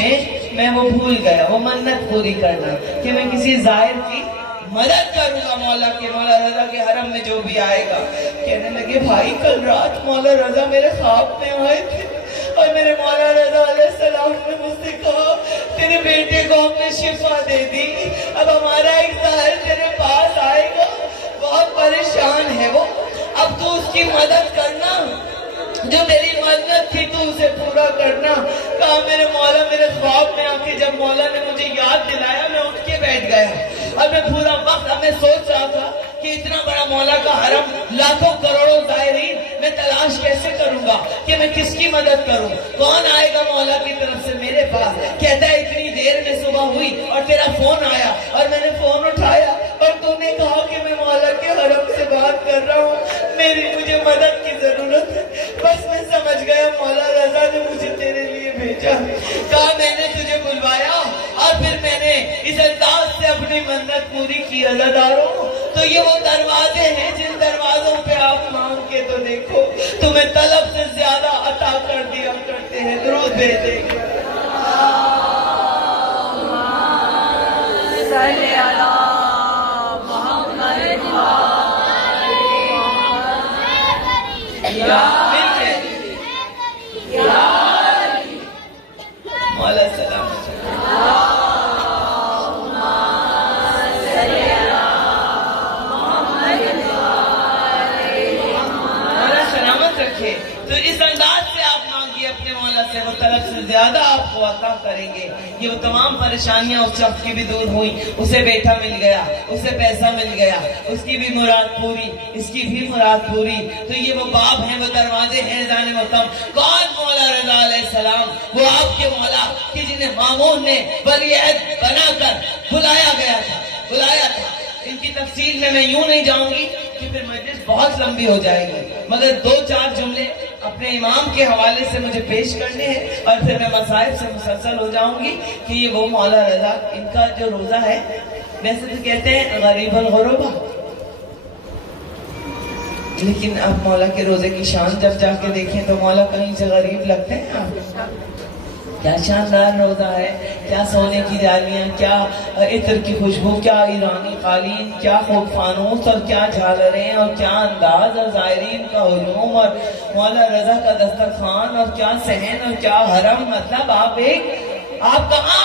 میں وہ بھول گیا وہ منت پوری کرنا کہ میں کسی زائر کی مدد کروں گا مولا کے، مولا رضا کے حرم میں جو بھی آئے گا۔ کہنے لگے بھائی کل رات مولا رضا میرے خواب میں آئے تھے اور میرے مولا رضا علیہ السلام نے مجھ سے کہا تیرے بیٹے کو ہم نے شفا دے دی، اب ہمارا ایک زائر تیرے پاس آئے گا، بہت پریشان ہے وہ، اب تو اس کی مدد کرنا، جو میری منت تھی تو اسے پورا کرنا۔ کہا میرے مولا میرے خواب میں آ کے جب مولا نے مجھے یاد دلایا میں اٹھ کے بیٹھ گیا، اور میں پورا وقت اب میں سوچ رہا تھا کہ اتنا بڑا مولا کا حرم، لاکھوں کروڑوں زائرین، میں تلاش کیسے کروں گا کہ میں کس کی مدد کروں، کون آئے گا مولا کی طرف سے میرے پاس۔ کہتا ہے اتنی دیر میں صبح ہوئی اور تیرا فون آیا اور میں نے فون اٹھایا اور تو نے کہا کہ میں مولا کے حرم سے بات کر رہا ہوں، مجھے مدد کی ضرورت ہے۔ بس میں سمجھ گیا مولا رضا نے مجھے تیرے لیے بھیجا، کہا میں نے تجھے بلوایا اور پھر میں نے اس انداز سے اپنی منت پوری کی۔ عزاداروں تو یہ وہ دروازے ہیں جن دروازوں پہ آپ مانگ کے تو دیکھو تمہیں طلب سے زیادہ عطا کر دیا کرتے ہیں۔ درود بھیجیں گے مولا سلامت رکھے۔ تو اس انداز سے آپ مانگیے اپنے مولا سے، وہ طلب سے زیادہ آپ کو عطا کریں گے۔ یہ وہ تمام پریشانیاں اس شخص کی بھی دور ہوئی، اسے بیٹا مل گیا، اسے پیسہ مل گیا، اس کی بھی مراد پوری، اس کی بھی مراد پوری۔ تو یہ وہ باب ہیں، وہ دروازے ہیں زان محترم۔ کون؟ مولا رضا علیہ السلام، وہ آپ کے مولا کہ جنہیں مامون نے ولی عہد بنا کر بلایا تھا۔ ان کی تفصیل میں یوں نہیں جاؤں گی کہ پھر مجلس بہت لمبی ہو جائے گی، مگر 2-4 جملے اپنے امام کے حوالے سے مجھے پیش کرنے ہیں اور پھر میں مصائب سے مسلسل ہو جاؤں گی کہ یہ وہ مولا رضا، ان کا جو روزہ ہے ویسے تو کہتے ہیں غریب الغربا، لیکن آپ مولا کے روزے کی شان جب جا کے دیکھیں تو مولا کہیں سے غریب لگتے ہیں آپ۔ کیا شاندار روزہ ہے، کیا سونے کی جالیاں، کیا عطر کی خوشبو، کیا ایرانی قالین، کیا خوب فانوس اور کیا جھالریں اور کیا انداز اور زائرین کا ہجوم اور مولا رضا کا دسترخوان اور کیا صحن اور کیا حرم۔ مطلب آپ کہاں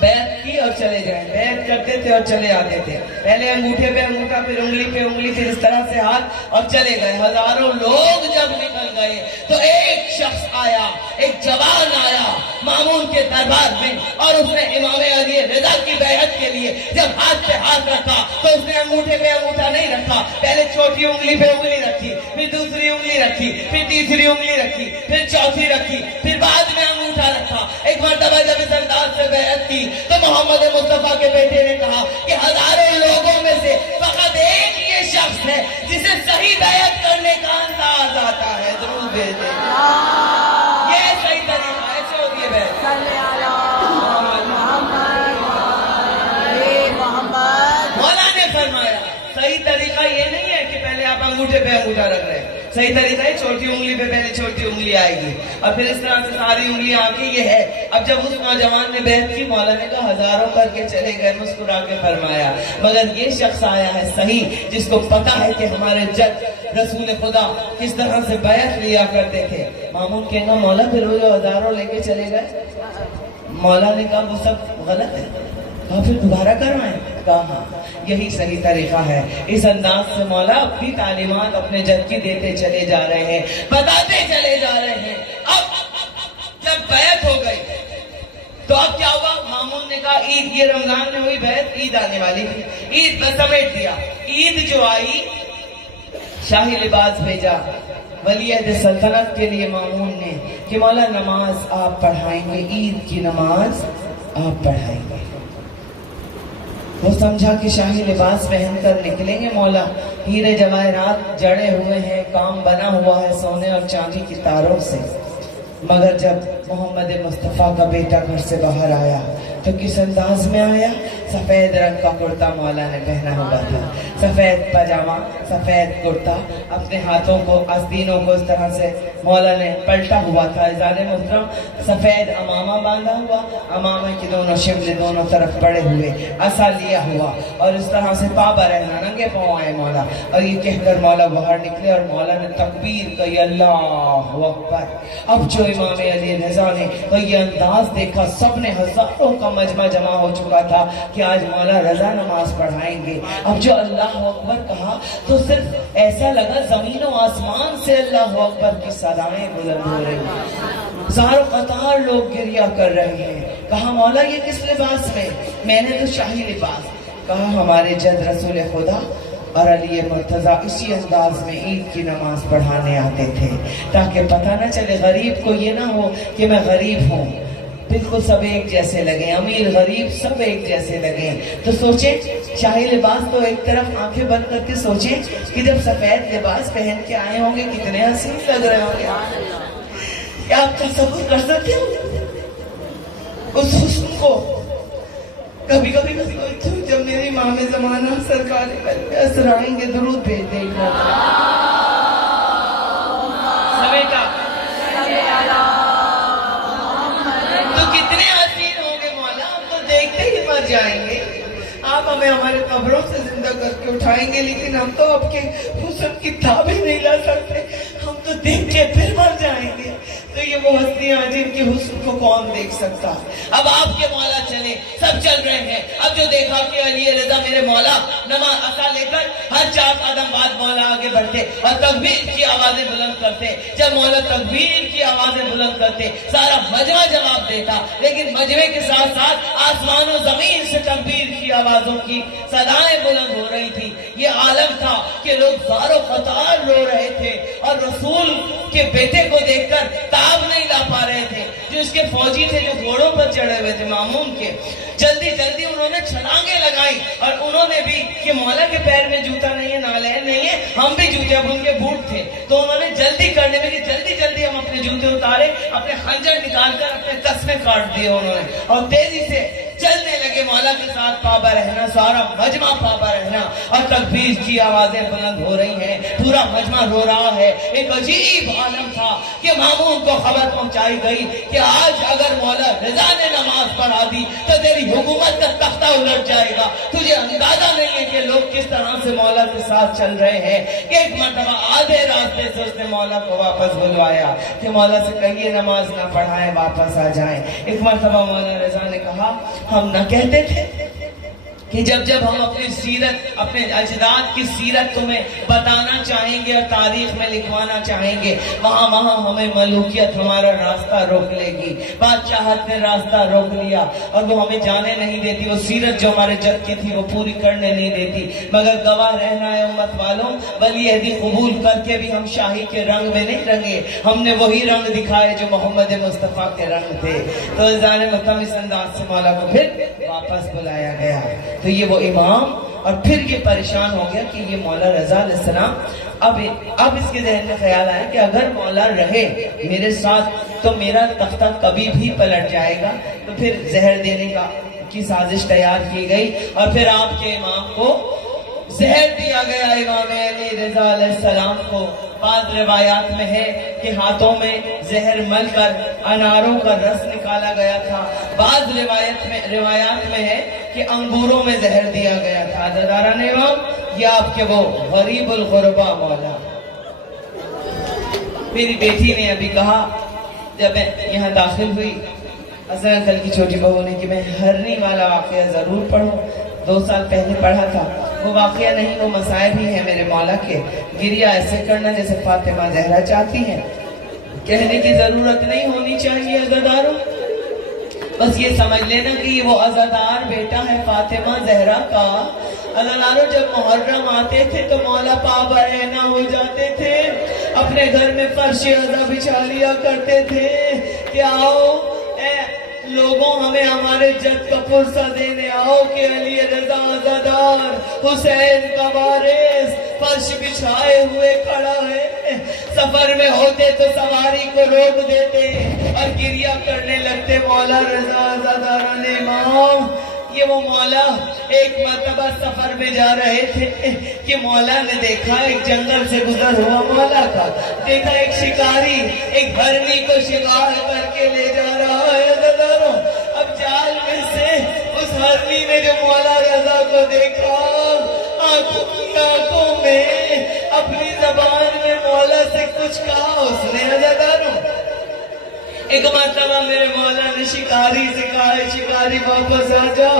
بیعت کی اور چلے جائیں، بیعت کرتے تھے اور چلے آتے تھے، پہلے انگوٹھے پہ انگوٹھا، پھر انگلی پہ انگلی، پھر اس طرح سے ہاتھ، اور چلے گئے۔ ہزاروں لوگ جب نکل گئے تو ایک شخص آیا، ایک جوان آیا مامون کے دربار میں، اور اس نے امام علی رضا کی بیعت کے لیے جب ہاتھ پہ ہاتھ رکھا تو اس نے انگوٹھے پہ انگوٹھا نہیں رکھا، پہلے چھوٹی انگلی پہ انگلی رکھی، پھر دوسری انگلی رکھی، پھر تیسری انگلی رکھی، پھر چوتھی رکھی، پھر بعد میں انگوٹھا رکھا۔ ایک مرتبہ جب اس انداز سے بیعت کی تو محمد مصطفیٰ کے بیٹے نے کہا کہ ہزاروں لوگوں میں سے فقط ایک یہ شخص ہے جسے صحیح بیعت کرنے کا انداز آتا ہے، ضرور بھیجے۔ یہ صحیح طریقہ ایسے ہوتی ہے بیعت۔ مولا نے فرمایا صحیح طریقہ یہ نہیں ہے کہ پہلے آپ انگوٹھے پہ انگوٹھا رکھ رہے ہیں، صحیح طریقہ ہے چھوٹی انگلی پہ پہلے چھوٹی انگلی آئے گی اور پھر اس طرح سے ساری انگلیاں آ کے یہ ہے۔ اب جب اس نوجوان نے بیعت کی، مولا نے کہا ہزاروں کر کے چلے گئے، مسکرا کے فرمایا مگر یہ شخص آیا ہے صحیح جس کو پتا ہے کہ ہمارے جد رسول خدا کس طرح سے بیعت لیا کرتے تھے۔ مامون کہنا مولا پھر وہ جو ہزاروں لے کے چلے گئے، مولا نے کہا وہ سب غلط ہے، کہا پھر دوبارہ کروائیں، کہا ہاں یہی صحیح طریقہ ہے۔ اس انداز سے مولا اپنی تعلیمات اپنے جد کی دیتے چلے جا رہے ہیں، بتاتے چلے جا رہے ہیں۔ اب جب بیعت ہو گئی تو اب کیا ہوا؟ مامون نے کہا عید، یہ رمضان میں ہوئی بیعت، عید آنے والی تھی، عید بس سمیٹ دیا۔ عید جو آئی شاہی لباس بھیجا ولی عہد سلطنت کے لیے مامون نے کہ مولا نماز آپ پڑھائیں گے، عید کی نماز آپ پڑھائیں گے۔ وہ سمجھا کہ شاہی لباس پہن کر نکلیں گے مولا، ہیرے جواہرات جڑے ہوئے ہیں، کام بنا ہوا ہے سونے اور چاندی کی تاروں سے۔ مگر جب محمد مصطفیٰ کا بیٹا گھر سے باہر آیا تو کس انداز میں آیا؟ سفید رنگ کا کرتا مولا نے پہنا ہوا تھا، سفید پاجامہ، سفید کرتا، اپنے ہاتھوں کو آستینوں کو اس طرح سے مولا نے پلٹا ہوا تھا، اذان محترم سفید امامہ باندھا ہوا، امامہ کی دونوں شملے دونوں طرف پڑے ہوئے، عصا لیا ہوا، اور اس طرح سے پابا رہنا، ننگے پاؤں آئے مولا، اور یہ کہہ کر مولا باہر نکلے اور مولا نے تکبیر کہی، اللہ اکبر۔ اب جو امام علی رضا نے یہ انداز دیکھا، سب نے ہزاروں کا مجمع جمع ہو چکا تھا کہ آج مولا رضا نماز پڑھائیں گے۔ اب جو اللہ اکبر کہا تو صرف ایسا لگا زمین و آسمان سے اللہ اکبر کی صدائیں بلند ہو رہی ہیں، زار قطار لوگ گریہ کر رہے ہیں۔ کہا مولا یہ کس لباس میں؟ میں نے تو شاہی لباس۔ کہا ہمارے جد رسول خدا اور علی مرتضیٰ اسی انداز میں عید کی نماز پڑھانے آتے تھے تاکہ پتہ نہ چلے غریب کو یہ نہ ہو کہ میں غریب ہوں، بالکل سب ایک جیسے لگیں، امیر غریب سب ایک جیسے لگیں۔ تو سوچیں شاہی لباس تو ایک طرف، آنکھیں بند کر کے سوچیں کہ جب سفید لباس پہن کے آئے ہوں گے کتنے حسین لگ رہے ہوں گے۔ کیا آپ تصور کر سکتے ہو اس حسن کو؟ کبھی کبھی سوچتی ہوں جب میری امام زمانہ سرکار اثر آئیں گے، درود بھیج دیں گے سمیٹا تو کتنے حسین ہوں گے مولا، ہم تو دیکھتے ہی مر جائیں گے۔ آپ ہمیں ہمارے قبروں سے زندہ کر کے اٹھائیں گے لیکن ہم تو آپ کے حسن کی تاب ہی نہیں لا سکتے، ہم تو دیکھ کے پھر مر جائیں گے۔ تو یہ وہ ہستیاں جن کے حسن کو کون دیکھ سکتا؟ اب آپ کے مولا چلے، سب چل رہے ہیں۔ اب جو دیکھا کہ علی رضا میرے مولا نماز عصا لے کر ہر 4 قدم بعد مولا آگے بڑھتے اور تکبیر کی آوازیں بلند کرتے۔ جب مولا تکبیر کی آوازیں بلند کرتے سارا مجمع جواب دیتا، لیکن مجمع کے ساتھ ساتھ آسمان و زمین سے تکبیر کی آوازوں کی صدائیں بلند ہو رہی تھی۔ یہ عالم تھا کہ لوگ زار و قطار رو رہے تھے اور رسول کے بیٹے کو دیکھ کر تاب نہیں لا پا رہے تھے۔ جو اس کے فوجی تھے جو گھوڑوں پر چڑھے ہوئے تھے مامون کے، جلدی جلدی انہوں نے چھلانگیں لگائی اور انہوں نے بھی کہ مولا کے پیر میں جوتا نہیں ہے، نالین نہیں ہے، ہم بھی جوتے، اب ان کے بوٹ تھے تو انہوں نے جلدی کرنے میں کہ جلدی جلدی ہم اپنے جوتے اتارے، اپنے خنجر نکال کر اپنے تسمے کاٹ دیے انہوں نے اور تیزی سے چلنے لگے کہ مولا کے ساتھ پابا رہنا، سارا مجمع پابا رہنا، اور تکبیر کی آوازیں بلند ہو رہی ہیں، پورا مجمع رو رہا ہے۔ ایک عجیب عالم تھا کہ مامون کو خبر پہنچائی گئی کہ آج اگر مولا رضا نے نماز پڑھا دی تو تیری حکومت کا تختہ الٹ جائے گا۔ تجھے اندازہ نہیں ہے کہ لوگ کس طرح سے مولا کے ساتھ چل رہے ہیں کہ ایک مرتبہ آدھے راستے سے اس نے مولا کو واپس بلوایا کہ مولا سے کہیے نماز نہ پڑھائیں، واپس آ جائیں۔ ایک مرتبہ مولا رضا نے کہا ہم نہ کہتے تھے کہ جب جب ہم اپنی سیرت، اپنے اجداد کی سیرت تمہیں بتانا چاہیں گے اور تاریخ میں لکھوانا چاہیں گے، وہاں وہاں ہمیں ملوکیت ہمارا راستہ روک لے گی، بادشاہت نے راستہ روک لیا اور وہ ہمیں جانے نہیں دیتی، وہ سیرت جو ہمارے جد کی تھی وہ پوری کرنے نہیں دیتی۔ مگر گواہ رہنا ہے امت والوں، ولی عہدی قبول کر کے بھی ہم شاہی کے رنگ میں نہیں رنگے، ہم نے وہی رنگ دکھائے جو محمد مصطفیٰ کے رنگ تھے۔ تو ازان مطمئن انداز سے مولا کو پھر واپس بلایا گیا۔ تو یہ وہ امام، اور پھر یہ پریشان ہو گیا کہ یہ مولا رضا علیہ السلام، اب اس کے ذہن میں خیال آیا کہ اگر مولا رہے میرے ساتھ تو میرا تختہ کبھی بھی پلٹ جائے گا۔ تو پھر زہر دینے کی سازش تیار کی گئی اور پھر آپ کے امام کو زہر دیا گیا، امام علی رضا علیہ السلام کو۔ بعض روایات میں ہے کہ ہاتھوں میں زہر مل کر اناروں کا رس نکالا گیا تھا، بعض روایات میں ہے کہ انگوروں میں زہر دیا گیا تھا۔ عزیزان امام، یہ آپ کے وہ غریب الغربا مولا۔ میری بیٹی نے ابھی کہا جب میں یہاں داخل ہوئی، حسن کل کی چھوٹی بہو نے کہ میں ہرنی والا واقعہ ضرور پڑھوں، 2 سال پہلے پڑھا تھا، وہ واقعہ نہیں، وہ مسائب ہی ہیں میرے مولا کے۔ گریہ ایسے کرنا جیسے فاطمہ زہرا چاہتی ہیں، کہنے کی ضرورت نہیں ہونی چاہیے عزاداروں، بس یہ سمجھ لینا کہ یہ وہ عزادار بیٹا ہے فاطمہ زہرا کا۔ عزاداروں جب محرم آتے تھے تو مولا پابا رہنا ہو جاتے تھے، اپنے گھر میں فرش عزا بچھا لیا کرتے تھے کہ آؤ اے لوگوں ہمیں ہمارے جد کا پرسہ دینے آؤ کہ علی رضا عزادار حسین کا وارث فرش بچھائے ہوئے کھڑا ہے۔ سفر میں ہوتے تو سواری کو روک دیتے اور گریہ کرنے لگتے مولا رضا عزاداران امام۔ یہ وہ مولا ایک مرتبہ سفر میں جا رہے تھے کہ مولا نے دیکھا ایک جنگل سے گزر ہوا مولا کا، دیکھا ایک شکاری ایک ہرنی کو شکار کر کے لے جا رہا ہے۔ عزاداروں، اب جال میں سے اس ہرنی نے جو مولا رضا کو دیکھا، آنکھوں کی آنکھوں میں اپنی زبان میں مولا سے کچھ کہا اس نے۔ عزاداروں، ایک مرتبہ میرے مولا نے شکاری سے کہا شکاری واپس آ جا،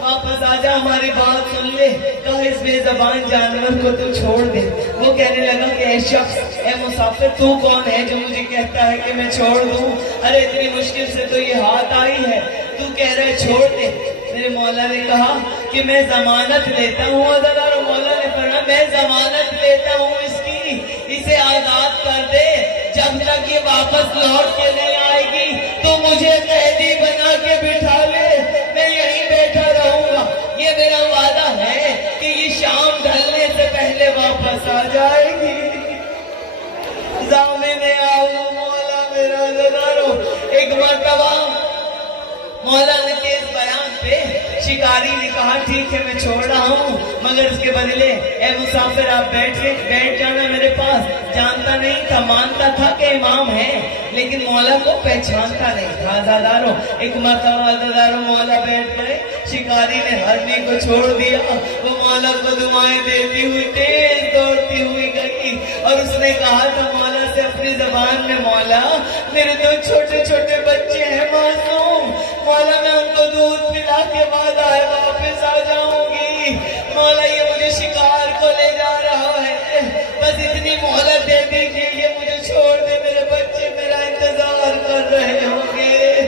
واپس آ جا، ہماری بات سن لے۔ کہا اس بے زبان جانور کو تو چھوڑ دے۔ وہ کہنے لگا کہ اے شخص، اے مسافر، تو کون ہے جو مجھے کہتا ہے کہ میں چھوڑ دوں؟ ارے اتنی مشکل سے تو یہ ہاتھ آئی ہے، تو کہہ رہے چھوڑ دے۔ میرے مولا نے کہا کہ میں ضمانت لیتا ہوں۔ عزادار مولا نے فرمایا میں ضمانت لیتا ہوں اس کی، اسے آزاد کر دے، جب تک یہ واپس لوٹ کے نہیں آئے گی تو مجھے قیدی بنا کے بٹھا لے، میں یہیں بیٹھا رہوں گا۔ یہ میرا وعدہ ہے کہ یہ شام ڈھلنے سے پہلے واپس آ جائے گی۔ ضامن آؤ مولا میرا عزادارو۔ ایک مرتبہ مولا نے کے اس بیان پہ شکاری نے کہا ٹھیک ہے میں چھوڑ رہا ہوں، مگر اس کے بدلے اے مسافر آپ بیٹھ جانا میرے پاس۔ جانتا نہیں تھا، مانتا تھا کہ امام ہے، لیکن مولا کو پہچانتا نہیں تھا۔ عزاداروں، ایک مرتبہ عزاداروں مولا بیٹھ گئے، شکاری نے ہرنی کو چھوڑ دیا، وہ مولا کو دعائیں دیتی ہوئی تیز دوڑتی ہوئی گئی اور اس نے کہا تھا مولا سے اپنی زبان میں، مولا میرے 2 چھوٹے چھوٹے بچے ہیں معصوم، مولا میں ان کو دودھ پلا کے بعد آئے واپس آ جاؤں گی، مولا یہ مجھے شکار کو لے جا رہا ہے، بس اتنی مہلت دے دے کہ یہ مجھے چھوڑ دے، میرے بچے میرا انتظار کر رہے ہوں گے۔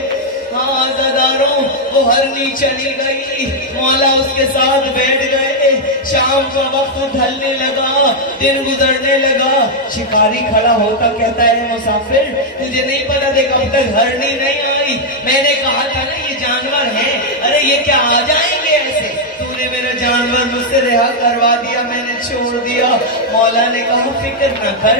ہاں عزاداروں، وہ ہرنی چلی گئی، مولا اس کے ساتھ بیٹھ گئے، شام کا وقت ڈھلنے لگا، دن گزرنے لگا، شکاری کھڑا ہوتا کہتا ہے مسافر تجھے نہیں پتا دیکھ اب تک ہرنی نہیں آئی، میں نے کہا تھا نا یہ جانور ہیں، ارے یہ کیا آ جائیں گے ایسے، تو نے میرا جانور مجھ سے رہا کروا دیا، میں نے چھوڑ دیا۔ مولا نے کہا فکر نہ کر،